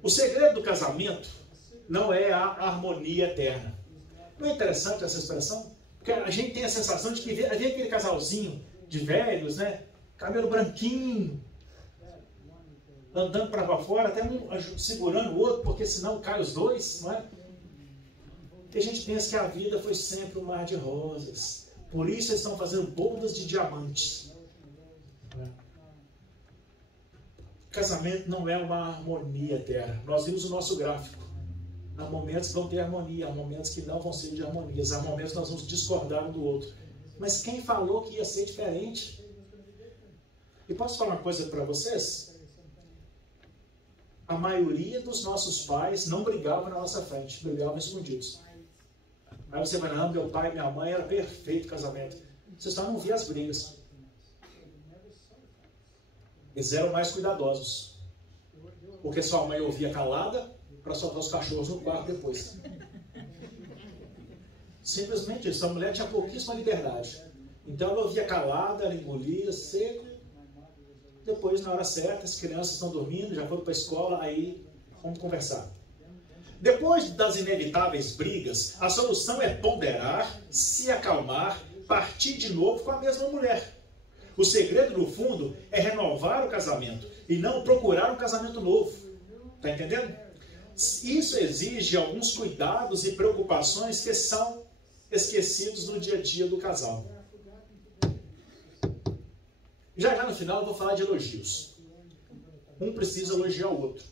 O segredo do casamento não é a harmonia eterna. Não é interessante essa expressão? Porque a gente tem a sensação de que vê aquele casalzinho de velhos, né? Cabelo branquinho, andando para fora, até um segurando o outro, porque senão cai os dois, não é? E a gente pensa que a vida foi sempre um mar de rosas. Por isso eles estão fazendo bodas de diamantes. Não é? Casamento não é uma harmonia eterna. Nós vimos o nosso gráfico. Há momentos que vão ter harmonia, há momentos que não vão ser de harmonias, há momentos que nós vamos discordar um do outro. Mas quem falou que ia ser diferente? E posso falar uma coisa para vocês? A maioria dos nossos pais não brigavam na nossa frente, brigavam escondidos. Aí você vai, não, meu pai e minha mãe era perfeito casamento. Vocês só não viam as brigas. Eles eram mais cuidadosos. Porque sua mãe ouvia calada para soltar os cachorros no quarto depois. Simplesmente isso. A mulher tinha pouquíssima liberdade. Então ela ouvia calada, ela engolia, seco. Depois, na hora certa, as crianças estão dormindo, já foram para a escola, aí vamos conversar. Depois das inevitáveis brigas, a solução é ponderar, se acalmar, partir de novo com a mesma mulher. O segredo, no fundo, é renovar o casamento e não procurar um casamento novo. Está entendendo? Isso exige alguns cuidados e preocupações que são esquecidos no dia a dia do casal. Já no final eu vou falar de elogios. Um precisa elogiar o outro.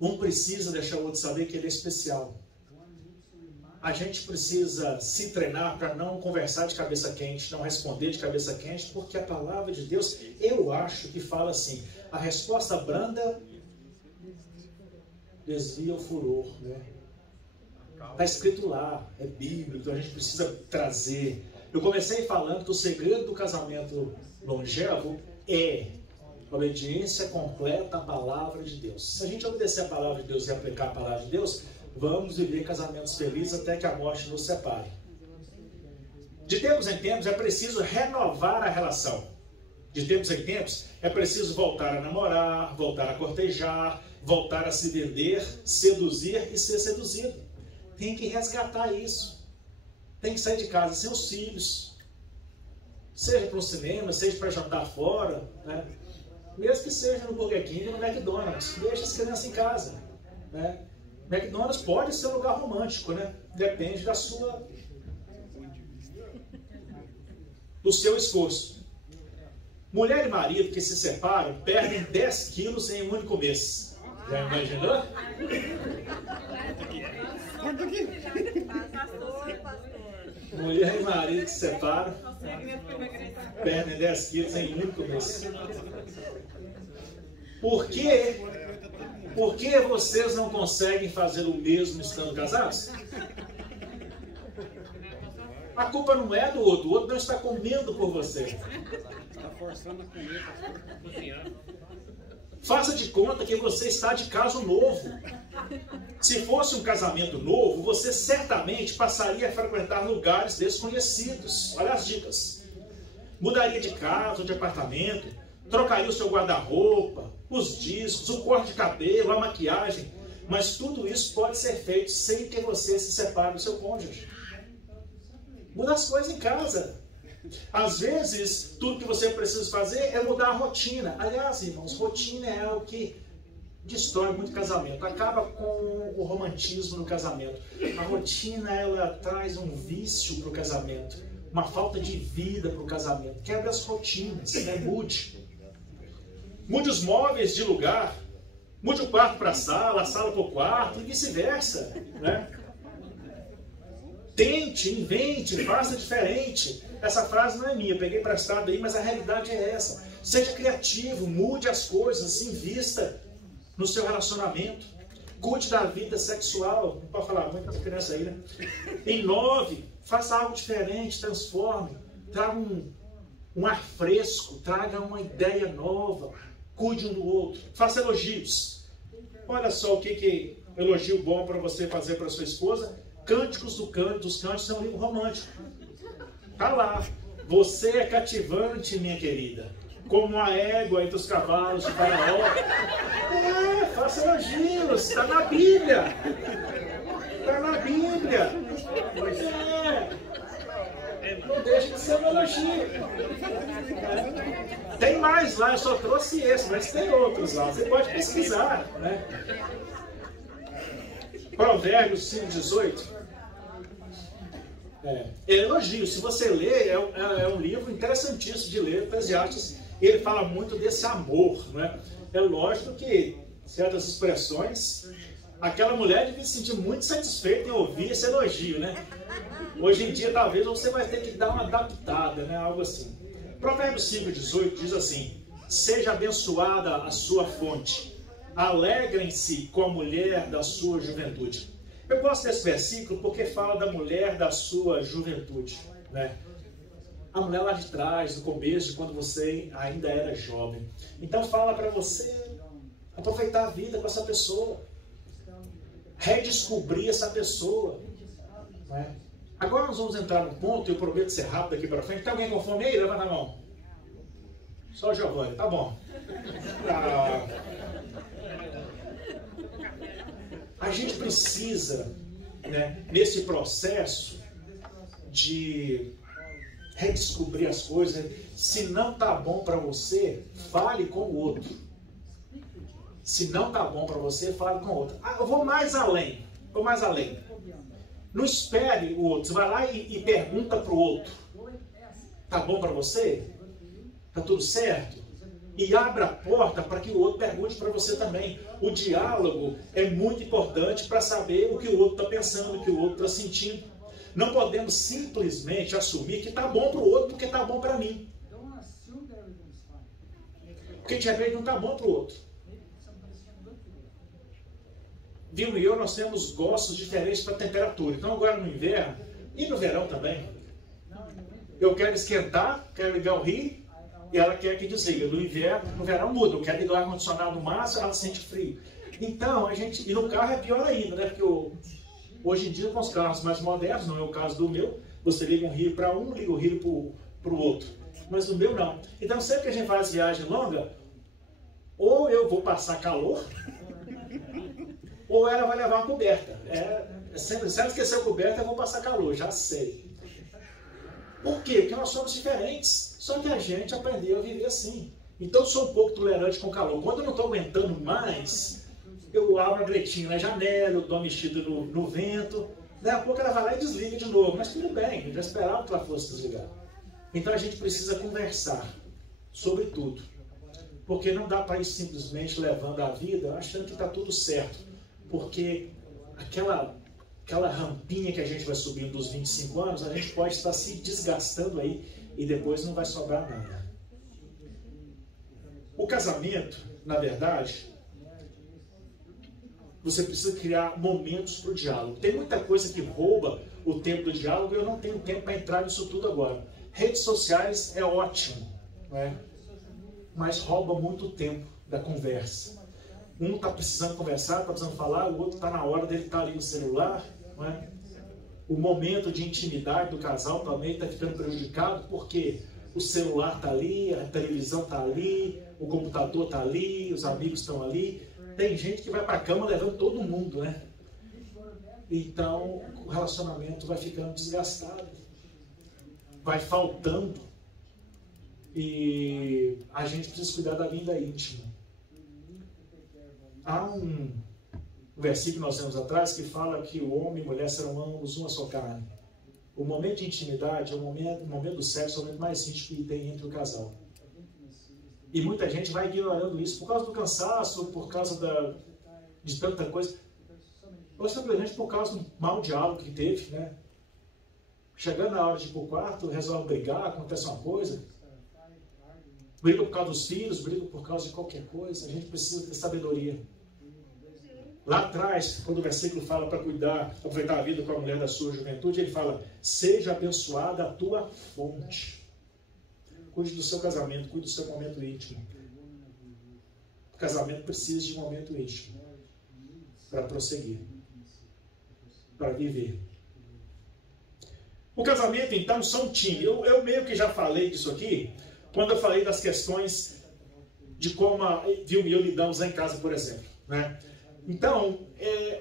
Um precisa deixar o outro saber que ele é especial. A gente precisa se treinar para não conversar de cabeça quente, não responder de cabeça quente, porque a palavra de Deus, eu acho que fala assim, a resposta branda desvia o furor, né? Está escrito lá, é bíblico, então a gente precisa trazer. Eu comecei falando que o segredo do casamento longevo é obediência completa à palavra de Deus. Se a gente obedecer a palavra de Deus e aplicar a palavra de Deus, vamos viver casamentos felizes até que a morte nos separe. De tempos em tempos é preciso renovar a relação. De tempos em tempos é preciso voltar a namorar, voltar a cortejar, voltar a se vender, seduzir e ser seduzido. Tem que resgatar isso. Tem que sair de casa sem os filhos. Seja para o cinema, seja para jantar fora, né? Mesmo que seja no Burger King ou no McDonald's. Deixa as crianças em casa, né? McDonald's pode ser um lugar romântico, né? Depende do seu esforço. Mulher e marido que se separam perdem 10 quilos em um único mês. Já imaginou? Mulher e marido que se separam perdem 10 quilos em um único mês. Por quê? Por que vocês não conseguem fazer o mesmo estando casados? A culpa não é do outro. O outro não está comendo por você. Está forçando a comer, cozinhando. Faça de conta que você está de caso novo. Se fosse um casamento novo, você certamente passaria a frequentar lugares desconhecidos. Olha as dicas. Mudaria de casa ou de apartamento, trocaria o seu guarda-roupa, os discos, o corte de cabelo, a maquiagem. Mas tudo isso pode ser feito sem que você se separe do seu cônjuge. Muda as coisas em casa. Às vezes, tudo que você precisa fazer é mudar a rotina. Aliás, irmãos, rotina é algo que destrói muito o casamento. Acaba com o romantismo no casamento. A rotina, ela traz um vício para o casamento. Uma falta de vida para o casamento. Quebra as rotinas, né? Mude. Mude os móveis de lugar. Mude o quarto para a sala para o quarto e vice-versa, né? Tente, invente, faça diferente. Essa frase não é minha, eu peguei emprestado aí, mas a realidade é essa. Seja criativo, mude as coisas, invista no seu relacionamento. Cuide da vida sexual. Não pode falar muito com as crianças aí, né? Inove, faça algo diferente, transforme. Traga um ar fresco, traga uma ideia nova. Cuide um do outro. Faça elogios. Olha só o que elogio bom para você fazer para sua esposa. Cânticos dos Cânticos é um livro romântico. Está lá. Você é cativante, minha querida. Como a égua entre os cavalos de Faraó. Faça elogios. Está na Bíblia. Está na Bíblia. Não deixe de ser um elogio. Tem mais lá, eu só trouxe esse, mas tem outros lá. Você pode pesquisar, né? Provérbios 5:18. Elogio. Se você ler, é um livro interessantíssimo de ler, Eclesiastes. Ele fala muito desse amor, não é? É lógico que certas expressões, aquela mulher devia se sentir muito satisfeita em ouvir esse elogio, né? Hoje em dia, talvez, você vai ter que dar uma adaptada, né? Algo assim. Provérbios 5:18 diz assim: seja abençoada a sua fonte, alegrem-se com a mulher da sua juventude. Eu gosto desse versículo porque fala da mulher da sua juventude, né? A mulher lá de trás, no começo, quando você ainda era jovem. Então fala para você aproveitar a vida com essa pessoa, redescobrir essa pessoa, né? Agora nós vamos entrar num ponto, eu prometo ser rápido daqui para frente. Tem alguém com fome aí? Levanta a mão. Só o Giovanni, tá bom. A gente precisa, né, nesse processo de redescobrir as coisas. Se não tá bom para você, fale com o outro. Se não tá bom para você, fale com o outro. Eu vou mais além. Não espere o outro. Você vai lá e pergunta para o outro. Tá bom para você? Tá tudo certo? E abre a porta para que o outro pergunte para você também. O diálogo é muito importante para saber o que o outro está pensando, o que o outro está sentindo. Não podemos simplesmente assumir que está bom para o outro porque está bom para mim. Porque de repente não está bom para o outro. Vilma e eu, nós temos gostos diferentes para a temperatura. Então agora no inverno e no verão também, eu quero esquentar, quero ligar o rio, e ela quer que desliga. No inverno, no verão muda. Eu quero ligar o ar-condicionado no máximo, ela sente frio. Então, e no carro é pior ainda, né? Porque hoje em dia, com os carros mais modernos, não é o caso do meu, você liga um rio para um, liga o rio para o outro. Mas no meu não. Então, sempre que a gente faz viagem longa, ou eu vou passar calor, ou ela vai levar uma coberta. Se ela esquecer a coberta, eu vou passar calor, já sei. Por quê? Porque nós somos diferentes. Só que a gente aprendeu a viver assim. Então eu sou um pouco tolerante com o calor. Quando eu não estou aguentando mais, eu abro a gretinha na janela, eu dou uma mexida no vento. Daí a pouco ela vai lá e desliga de novo. Mas tudo bem, eu já esperava que ela fosse desligar. Então a gente precisa conversar sobre tudo. Porque não dá para ir simplesmente levando a vida achando que está tudo certo. Porque aquela rampinha que a gente vai subindo dos 25 anos, a gente pode estar se desgastando aí e depois não vai sobrar nada. O casamento, na verdade, você precisa criar momentos para o diálogo. Tem muita coisa que rouba o tempo do diálogo e eu não tenho tempo para entrar nisso tudo agora. Redes sociais é ótimo, não é? Mas rouba muito tempo da conversa. Um está precisando conversar, está precisando falar, o outro está na hora dele estar ali no celular, não é? O momento de intimidade do casal também está ficando prejudicado porque o celular está ali, a televisão está ali, o computador está ali, os amigos estão ali. Tem gente que vai para a cama levando todo mundo, né? Então o relacionamento vai ficando desgastado, vai faltando e a gente precisa cuidar da vida íntima. Há um versículo que nós temos atrás que fala que o homem e a mulher serão ambos uma só carne. O momento de intimidade, o momento do sexo é o momento mais íntimo que tem entre o casal. E muita gente vai ignorando isso por causa do cansaço, por causa de tanta coisa. Ou simplesmente por causa do mau diálogo que teve, né? Chegando na hora de ir para o quarto, resolve brigar, acontece uma coisa. Briga por causa dos filhos, briga por causa de qualquer coisa. A gente precisa ter sabedoria. Lá atrás, quando o versículo fala para cuidar, aproveitar a vida com a mulher da sua juventude, ele fala, seja abençoada a tua fonte. Cuide do seu casamento, cuide do seu momento íntimo. O casamento precisa de um momento íntimo para prosseguir, para viver. O casamento, então, são time. Eu meio que já falei disso aqui, quando eu falei das questões de como Vilma e eu lidamos lá em casa, por exemplo, né? Então,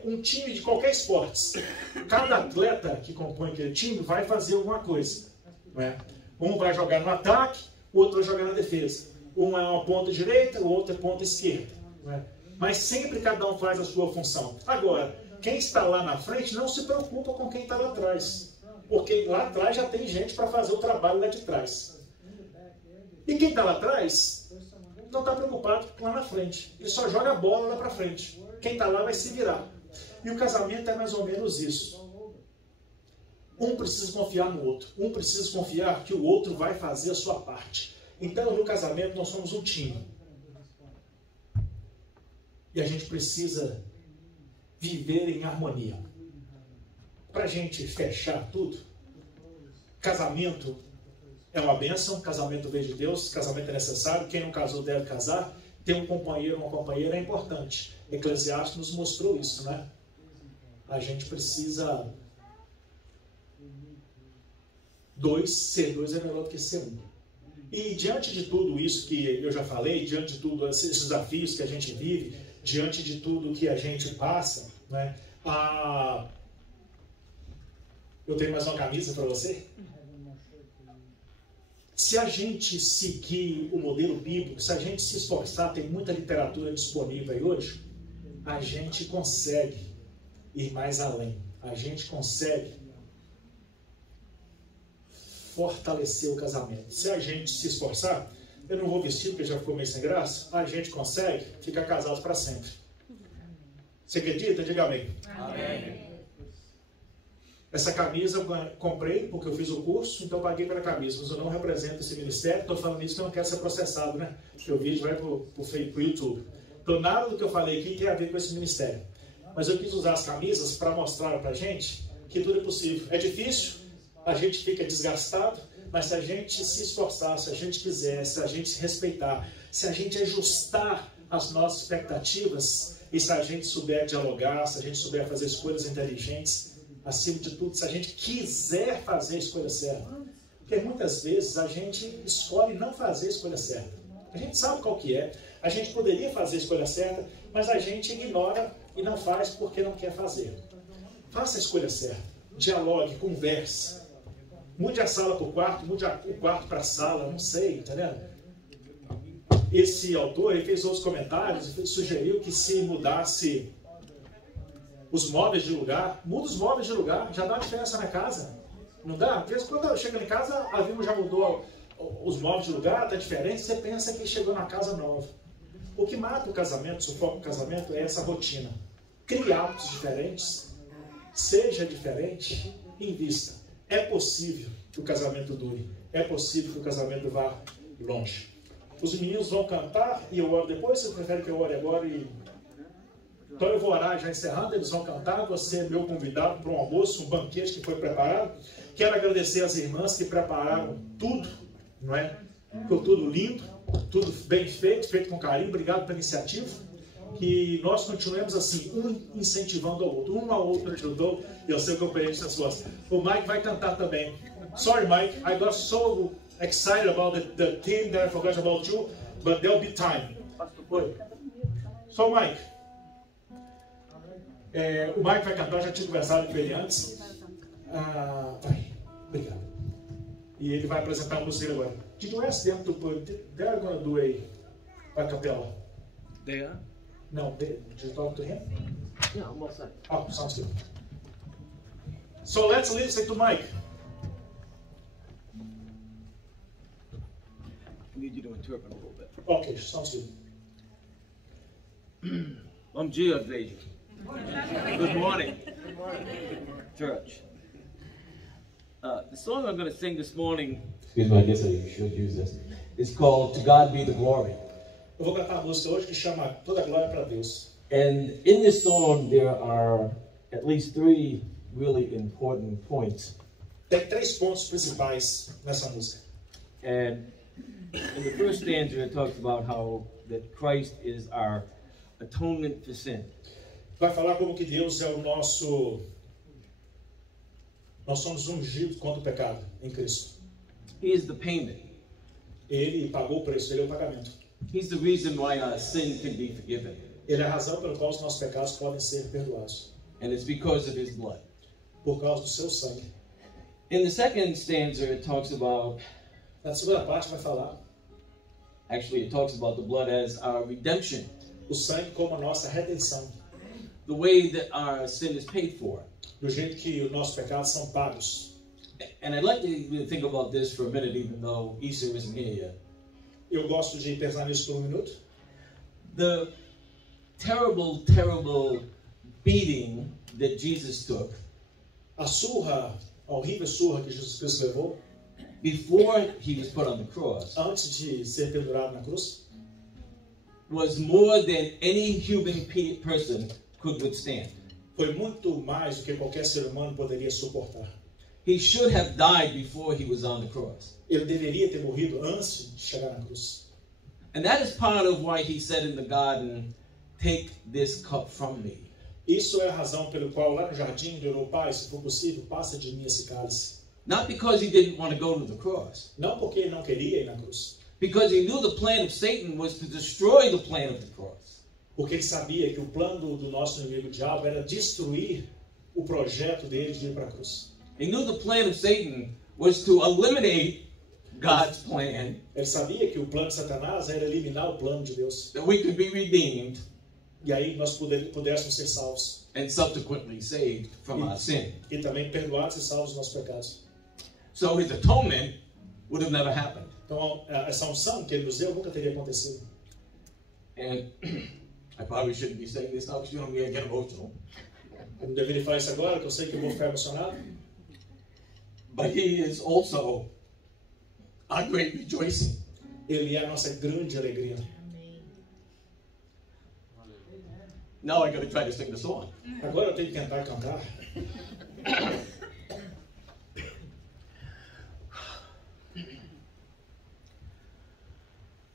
um time de qualquer esporte, cada atleta que compõe aquele time vai fazer alguma coisa, né? Um vai jogar no ataque, o outro vai jogar na defesa. Um é uma ponta direita, o outro é ponta esquerda, né? Mas sempre cada um faz a sua função. Agora, quem está lá na frente não se preocupa com quem está lá atrás, porque lá atrás já tem gente para fazer o trabalho lá de trás. E quem está lá atrás não está preocupado lá na frente. Ele só joga a bola lá para frente. Quem está lá vai se virar. E o casamento é mais ou menos isso. Um precisa confiar no outro. Um precisa confiar que o outro vai fazer a sua parte. Então, no casamento, nós somos um time. E a gente precisa viver em harmonia. Para a gente fechar tudo, casamento é uma bênção, casamento veio de Deus, casamento é necessário, quem não casou deve casar, ter um companheiro, uma companheira é importante. Eclesiastes nos mostrou isso, né? A gente precisa ser dois é melhor do que ser um. E diante de tudo isso que eu já falei, diante de tudo esses desafios que a gente vive, diante de tudo que a gente passa, né, eu tenho mais uma camisa para você. Se a gente seguir o modelo bíblico, se a gente se esforçar, tem muita literatura disponível aí hoje, a gente consegue ir mais além. A gente consegue fortalecer o casamento. Se a gente se esforçar, eu não vou vestir porque já ficou meio sem graça, a gente consegue ficar casados para sempre. Você acredita? Diga amém. Amém. Essa camisa eu comprei porque eu fiz o curso, então eu paguei pela camisa, mas eu não represento esse ministério. Estou falando isso porque eu não quero ser processado, né? Porque o vídeo vai para o YouTube. Então nada do que eu falei aqui tem a ver com esse ministério. Mas eu quis usar as camisas para mostrar para a gente que tudo é possível. É difícil, a gente fica desgastado, mas se a gente se esforçar, se a gente quiser, se a gente se respeitar, se a gente ajustar as nossas expectativas e se a gente souber dialogar, se a gente souber fazer escolhas inteligentes, acima de tudo, se a gente quiser fazer a escolha certa. Porque muitas vezes a gente escolhe não fazer a escolha certa. A gente sabe qual que é, a gente poderia fazer a escolha certa, mas a gente ignora e não faz porque não quer fazer. Faça a escolha certa, dialogue, converse. Mude a sala para o quarto, mude o quarto para a sala, não sei, tá vendo? Esse autor ele fez outros comentários e sugeriu que se mudasse os móveis de lugar, muda os móveis de lugar, já dá uma diferença na casa. Não dá? Às vezes quando eu chego em casa, a Vilma já mudou os móveis de lugar, está diferente, você pensa que chegou na casa nova. O que mata o casamento, sufoca o casamento, é essa rotina. Crie hábitos diferentes, seja diferente, invista. É possível que o casamento dure, é possível que o casamento vá longe. Os meninos vão cantar e eu oro depois, você prefere que eu ore agora e... Então eu vou orar já encerrando, eles vão cantar, você é meu convidado para um almoço, um banquete que foi preparado. Quero agradecer às irmãs que prepararam tudo, não é? Ficou tudo lindo, tudo bem feito, feito com carinho, obrigado pela iniciativa. Que nós continuemos assim, um incentivando ao outro, um ao outro ajudou, e eu sei que eu conheço as suas. O Mike vai cantar também. Sorry Mike, I got so excited about the team that I forgot about you, but there'll be time. So Mike, o Mike vai cantar, já tinha conversado com ele antes. Obrigado. E ele vai apresentar a música agora. Did you ask them to put, they're going to do a cappella? They are? No, did you talk to him? Yeah, I'm all set. Oh, sounds good. So let's listen to Mike. I need you to interpret a little bit. Okay, sounds good. Bom dia, igreja. Good morning. Church. The song I'm going to sing this morning, excuse me, I guess I should use this. It's called To God Be the Glory. Eu vou cantar a música hoje que chama Toda a Glória para Deus. And in this song there are at least 3 really important points. Tem 3 pontos principais nessa música. And in the first stanza it talks about how that Christ is our atonement for sin. Vai falar como que Deus é o nosso... Nós somos ungidos contra o pecado em Cristo. He is the payment. Ele pagou o preço, ele é o pagamento. He's the reason why our sin can be forgiven. Ele é a razão pela qual os nossos pecados podem ser perdoados. And it's because of his blood. Por causa do seu sangue. In the second stanza it talks about, Na segunda parte vai falar actually it talks about the blood as our redemption. o sangue como a nossa redenção. The way that our sin is paid for. Do jeito que os nossos pecados são pagos. And I'd like to think about this for a minute, even though Easter isn't here yet. Eu gosto de pensar nisso por um minuto. The terrible, terrible beating that Jesus took A surra, a horrível surra que Jesus Cristo levou, before he was put on the cross, antes de ser pendurado na cruz, was more than any human person could withstand. foi muito mais do que qualquer ser humano poderia suportar. He should have died before he was on the cross. Ele deveria ter morrido antes de chegar na cruz. And that is part of why he said in the garden, "Take this cup from me." Isso é a razão pelo qual lá no jardim ele orou: Pai, se for possível, passa de mim esse cálice. Not because he didn't want to go to the cross. Não porque ele não queria ir na cruz. Because he knew the plan of Satan was to destroy the plan of the cross. Porque ele sabia que o plano do nosso inimigo diabo era destruir o projeto dele de ir para a cruz. He knew the plan of Satan was to eliminate God's plan. Ele sabia que o plano de Satanás era eliminar o plano de Deus. That we could be redeemed. E aí nós pudéssemos ser salvos. And subsequently saved from our sin. E também perdoados e salvos dos nossos pecados. So his atonement would have never happened. Então essa unção que ele nos deu nunca teria acontecido. And I probably shouldn't be saying this now because you know me, I get emotional. Eu não deveria falar isso agora, que eu sei que eu vou ficar emocionado. But he is also our great rejoicing. Ele é a nossa grande alegria. Now I got to try to sing the song. Agora eu tenho que tentar cantar.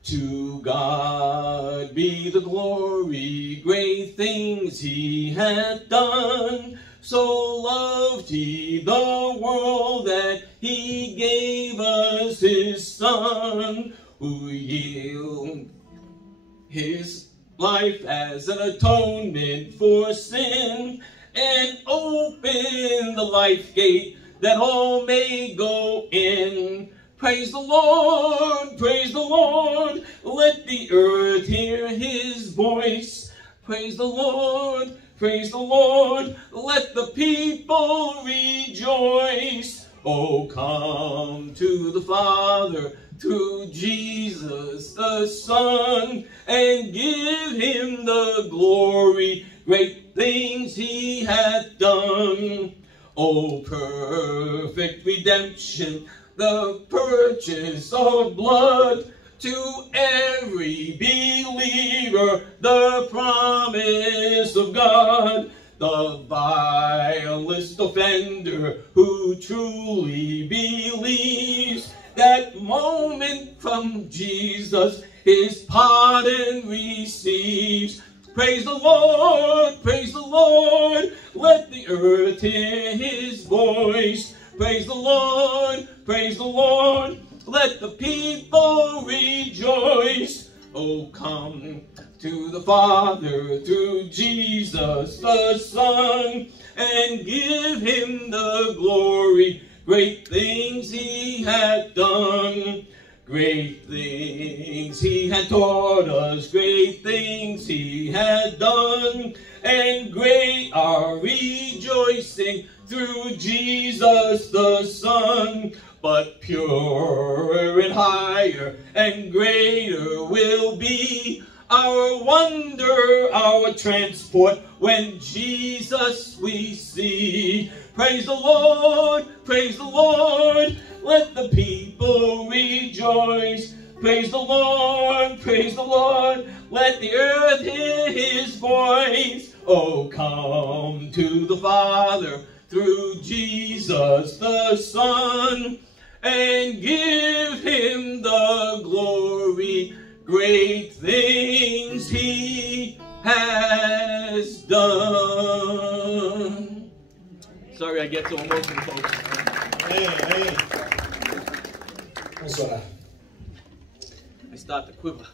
To God be the glory, great things he hath done. So loved he the world that he gave us his Son, who yielded his life as an atonement for sin, and open the life gate that all may go in. Praise the Lord, let the earth hear his voice. Praise the Lord, let the people rejoice. Oh, come to the Father through Jesus the Son, and give him the glory, great things he hath done. Oh, perfect redemption, the purchase of blood, to every believer, the promise of God. The vilest offender who truly believes, that moment from Jesus his pardon receives. Praise the Lord, let the earth hear his voice. Praise the Lord, let the people rejoice. Oh, come to the Father through Jesus the Son, and give him the glory, great things he hath done. Great things he hath taught us, great things he hath done, and great our rejoicing through Jesus the Son. But purer and higher and greater will be our wonder, our transport, when Jesus we see. Praise the Lord, let the people rejoice. Praise the Lord, let the earth hear his voice. Oh, come to the Father through Jesus the Son, and give him the glory, great things he has done. Sorry I get so emotional, folks. Amém. Vamos orar. I start to quiver.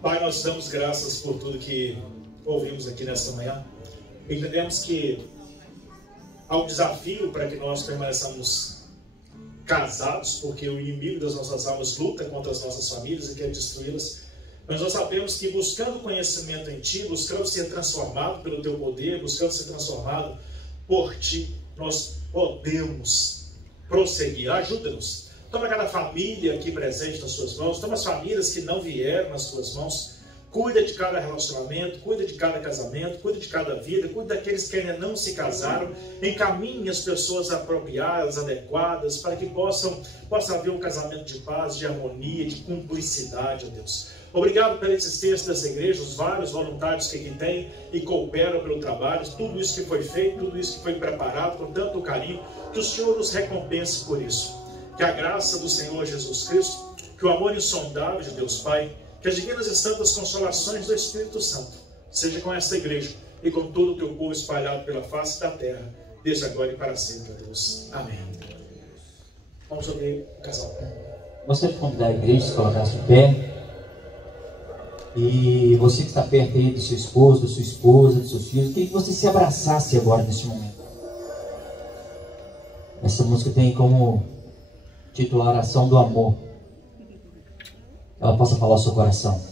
Pai, nós damos graças por tudo que ouvimos aqui nesta manhã. Entendemos que há um desafio para que nós permaneçamos casados, porque o inimigo das nossas almas luta contra as nossas famílias e quer destruí-las. Mas nós sabemos que buscando conhecimento em Ti, buscando ser transformado pelo Teu poder, buscando ser transformado por Ti, nós podemos prosseguir. Ajuda-nos. Toma cada família aqui presente nas Suas mãos. Toma as famílias que não vieram nas Tuas mãos. Cuida de cada relacionamento, cuida de cada casamento, cuida de cada vida, cuida daqueles que ainda não se casaram. Encaminhe as pessoas apropriadas, adequadas, para que possa haver um casamento de paz, de harmonia, de cumplicidade, ó Deus. Obrigado pela existência dessa igreja, os vários voluntários que aqui tem e cooperam pelo trabalho, tudo isso que foi feito, tudo isso que foi preparado com tanto carinho, que o Senhor nos recompense por isso. Que a graça do Senhor Jesus Cristo, que o amor insondável de Deus Pai, que as divinas e santas consolações do Espírito Santo seja com esta igreja e com todo o teu povo espalhado pela face da terra, desde agora e para sempre, ó Deus. Amém. Vamos ouvir o casal. Gostaria de convidar a igreja a se colocar-se de pé. E você que está perto aí do seu esposo, da sua esposa, dos seus filhos, eu queria que você se abraçasse agora neste momento. Essa música tem como título a oração do amor. Ela possa falar ao seu coração.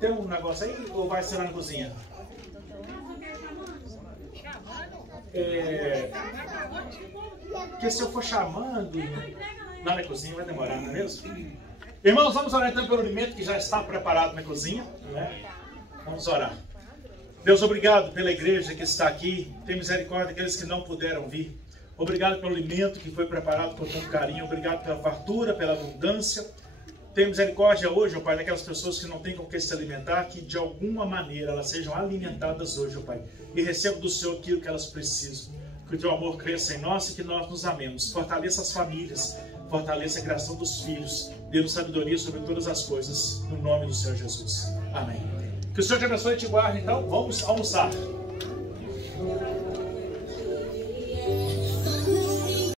Tem um negócio aí ou vai ser lá na cozinha? Porque se eu for chamando lá na cozinha vai demorar, não é mesmo? Irmãos, vamos orar então pelo alimento que já está preparado na cozinha, né? Vamos orar. Deus, obrigado pela igreja que está aqui. Tem misericórdia daqueles que não puderam vir. Obrigado pelo alimento que foi preparado com tanto carinho. Obrigado pela fartura, pela abundância. Tem misericórdia hoje, ó Pai, daquelas pessoas que não têm com que se alimentar, que de alguma maneira elas sejam alimentadas hoje, ó Pai, e recebam do Senhor aquilo que elas precisam. Que o Teu amor cresça em nós e que nós nos amemos. Fortaleça as famílias, fortaleça a criação dos filhos. Dê-nos sabedoria sobre todas as coisas, no nome do Senhor Jesus. Amém. Que o Senhor te abençoe e te guarde. Então, vamos almoçar.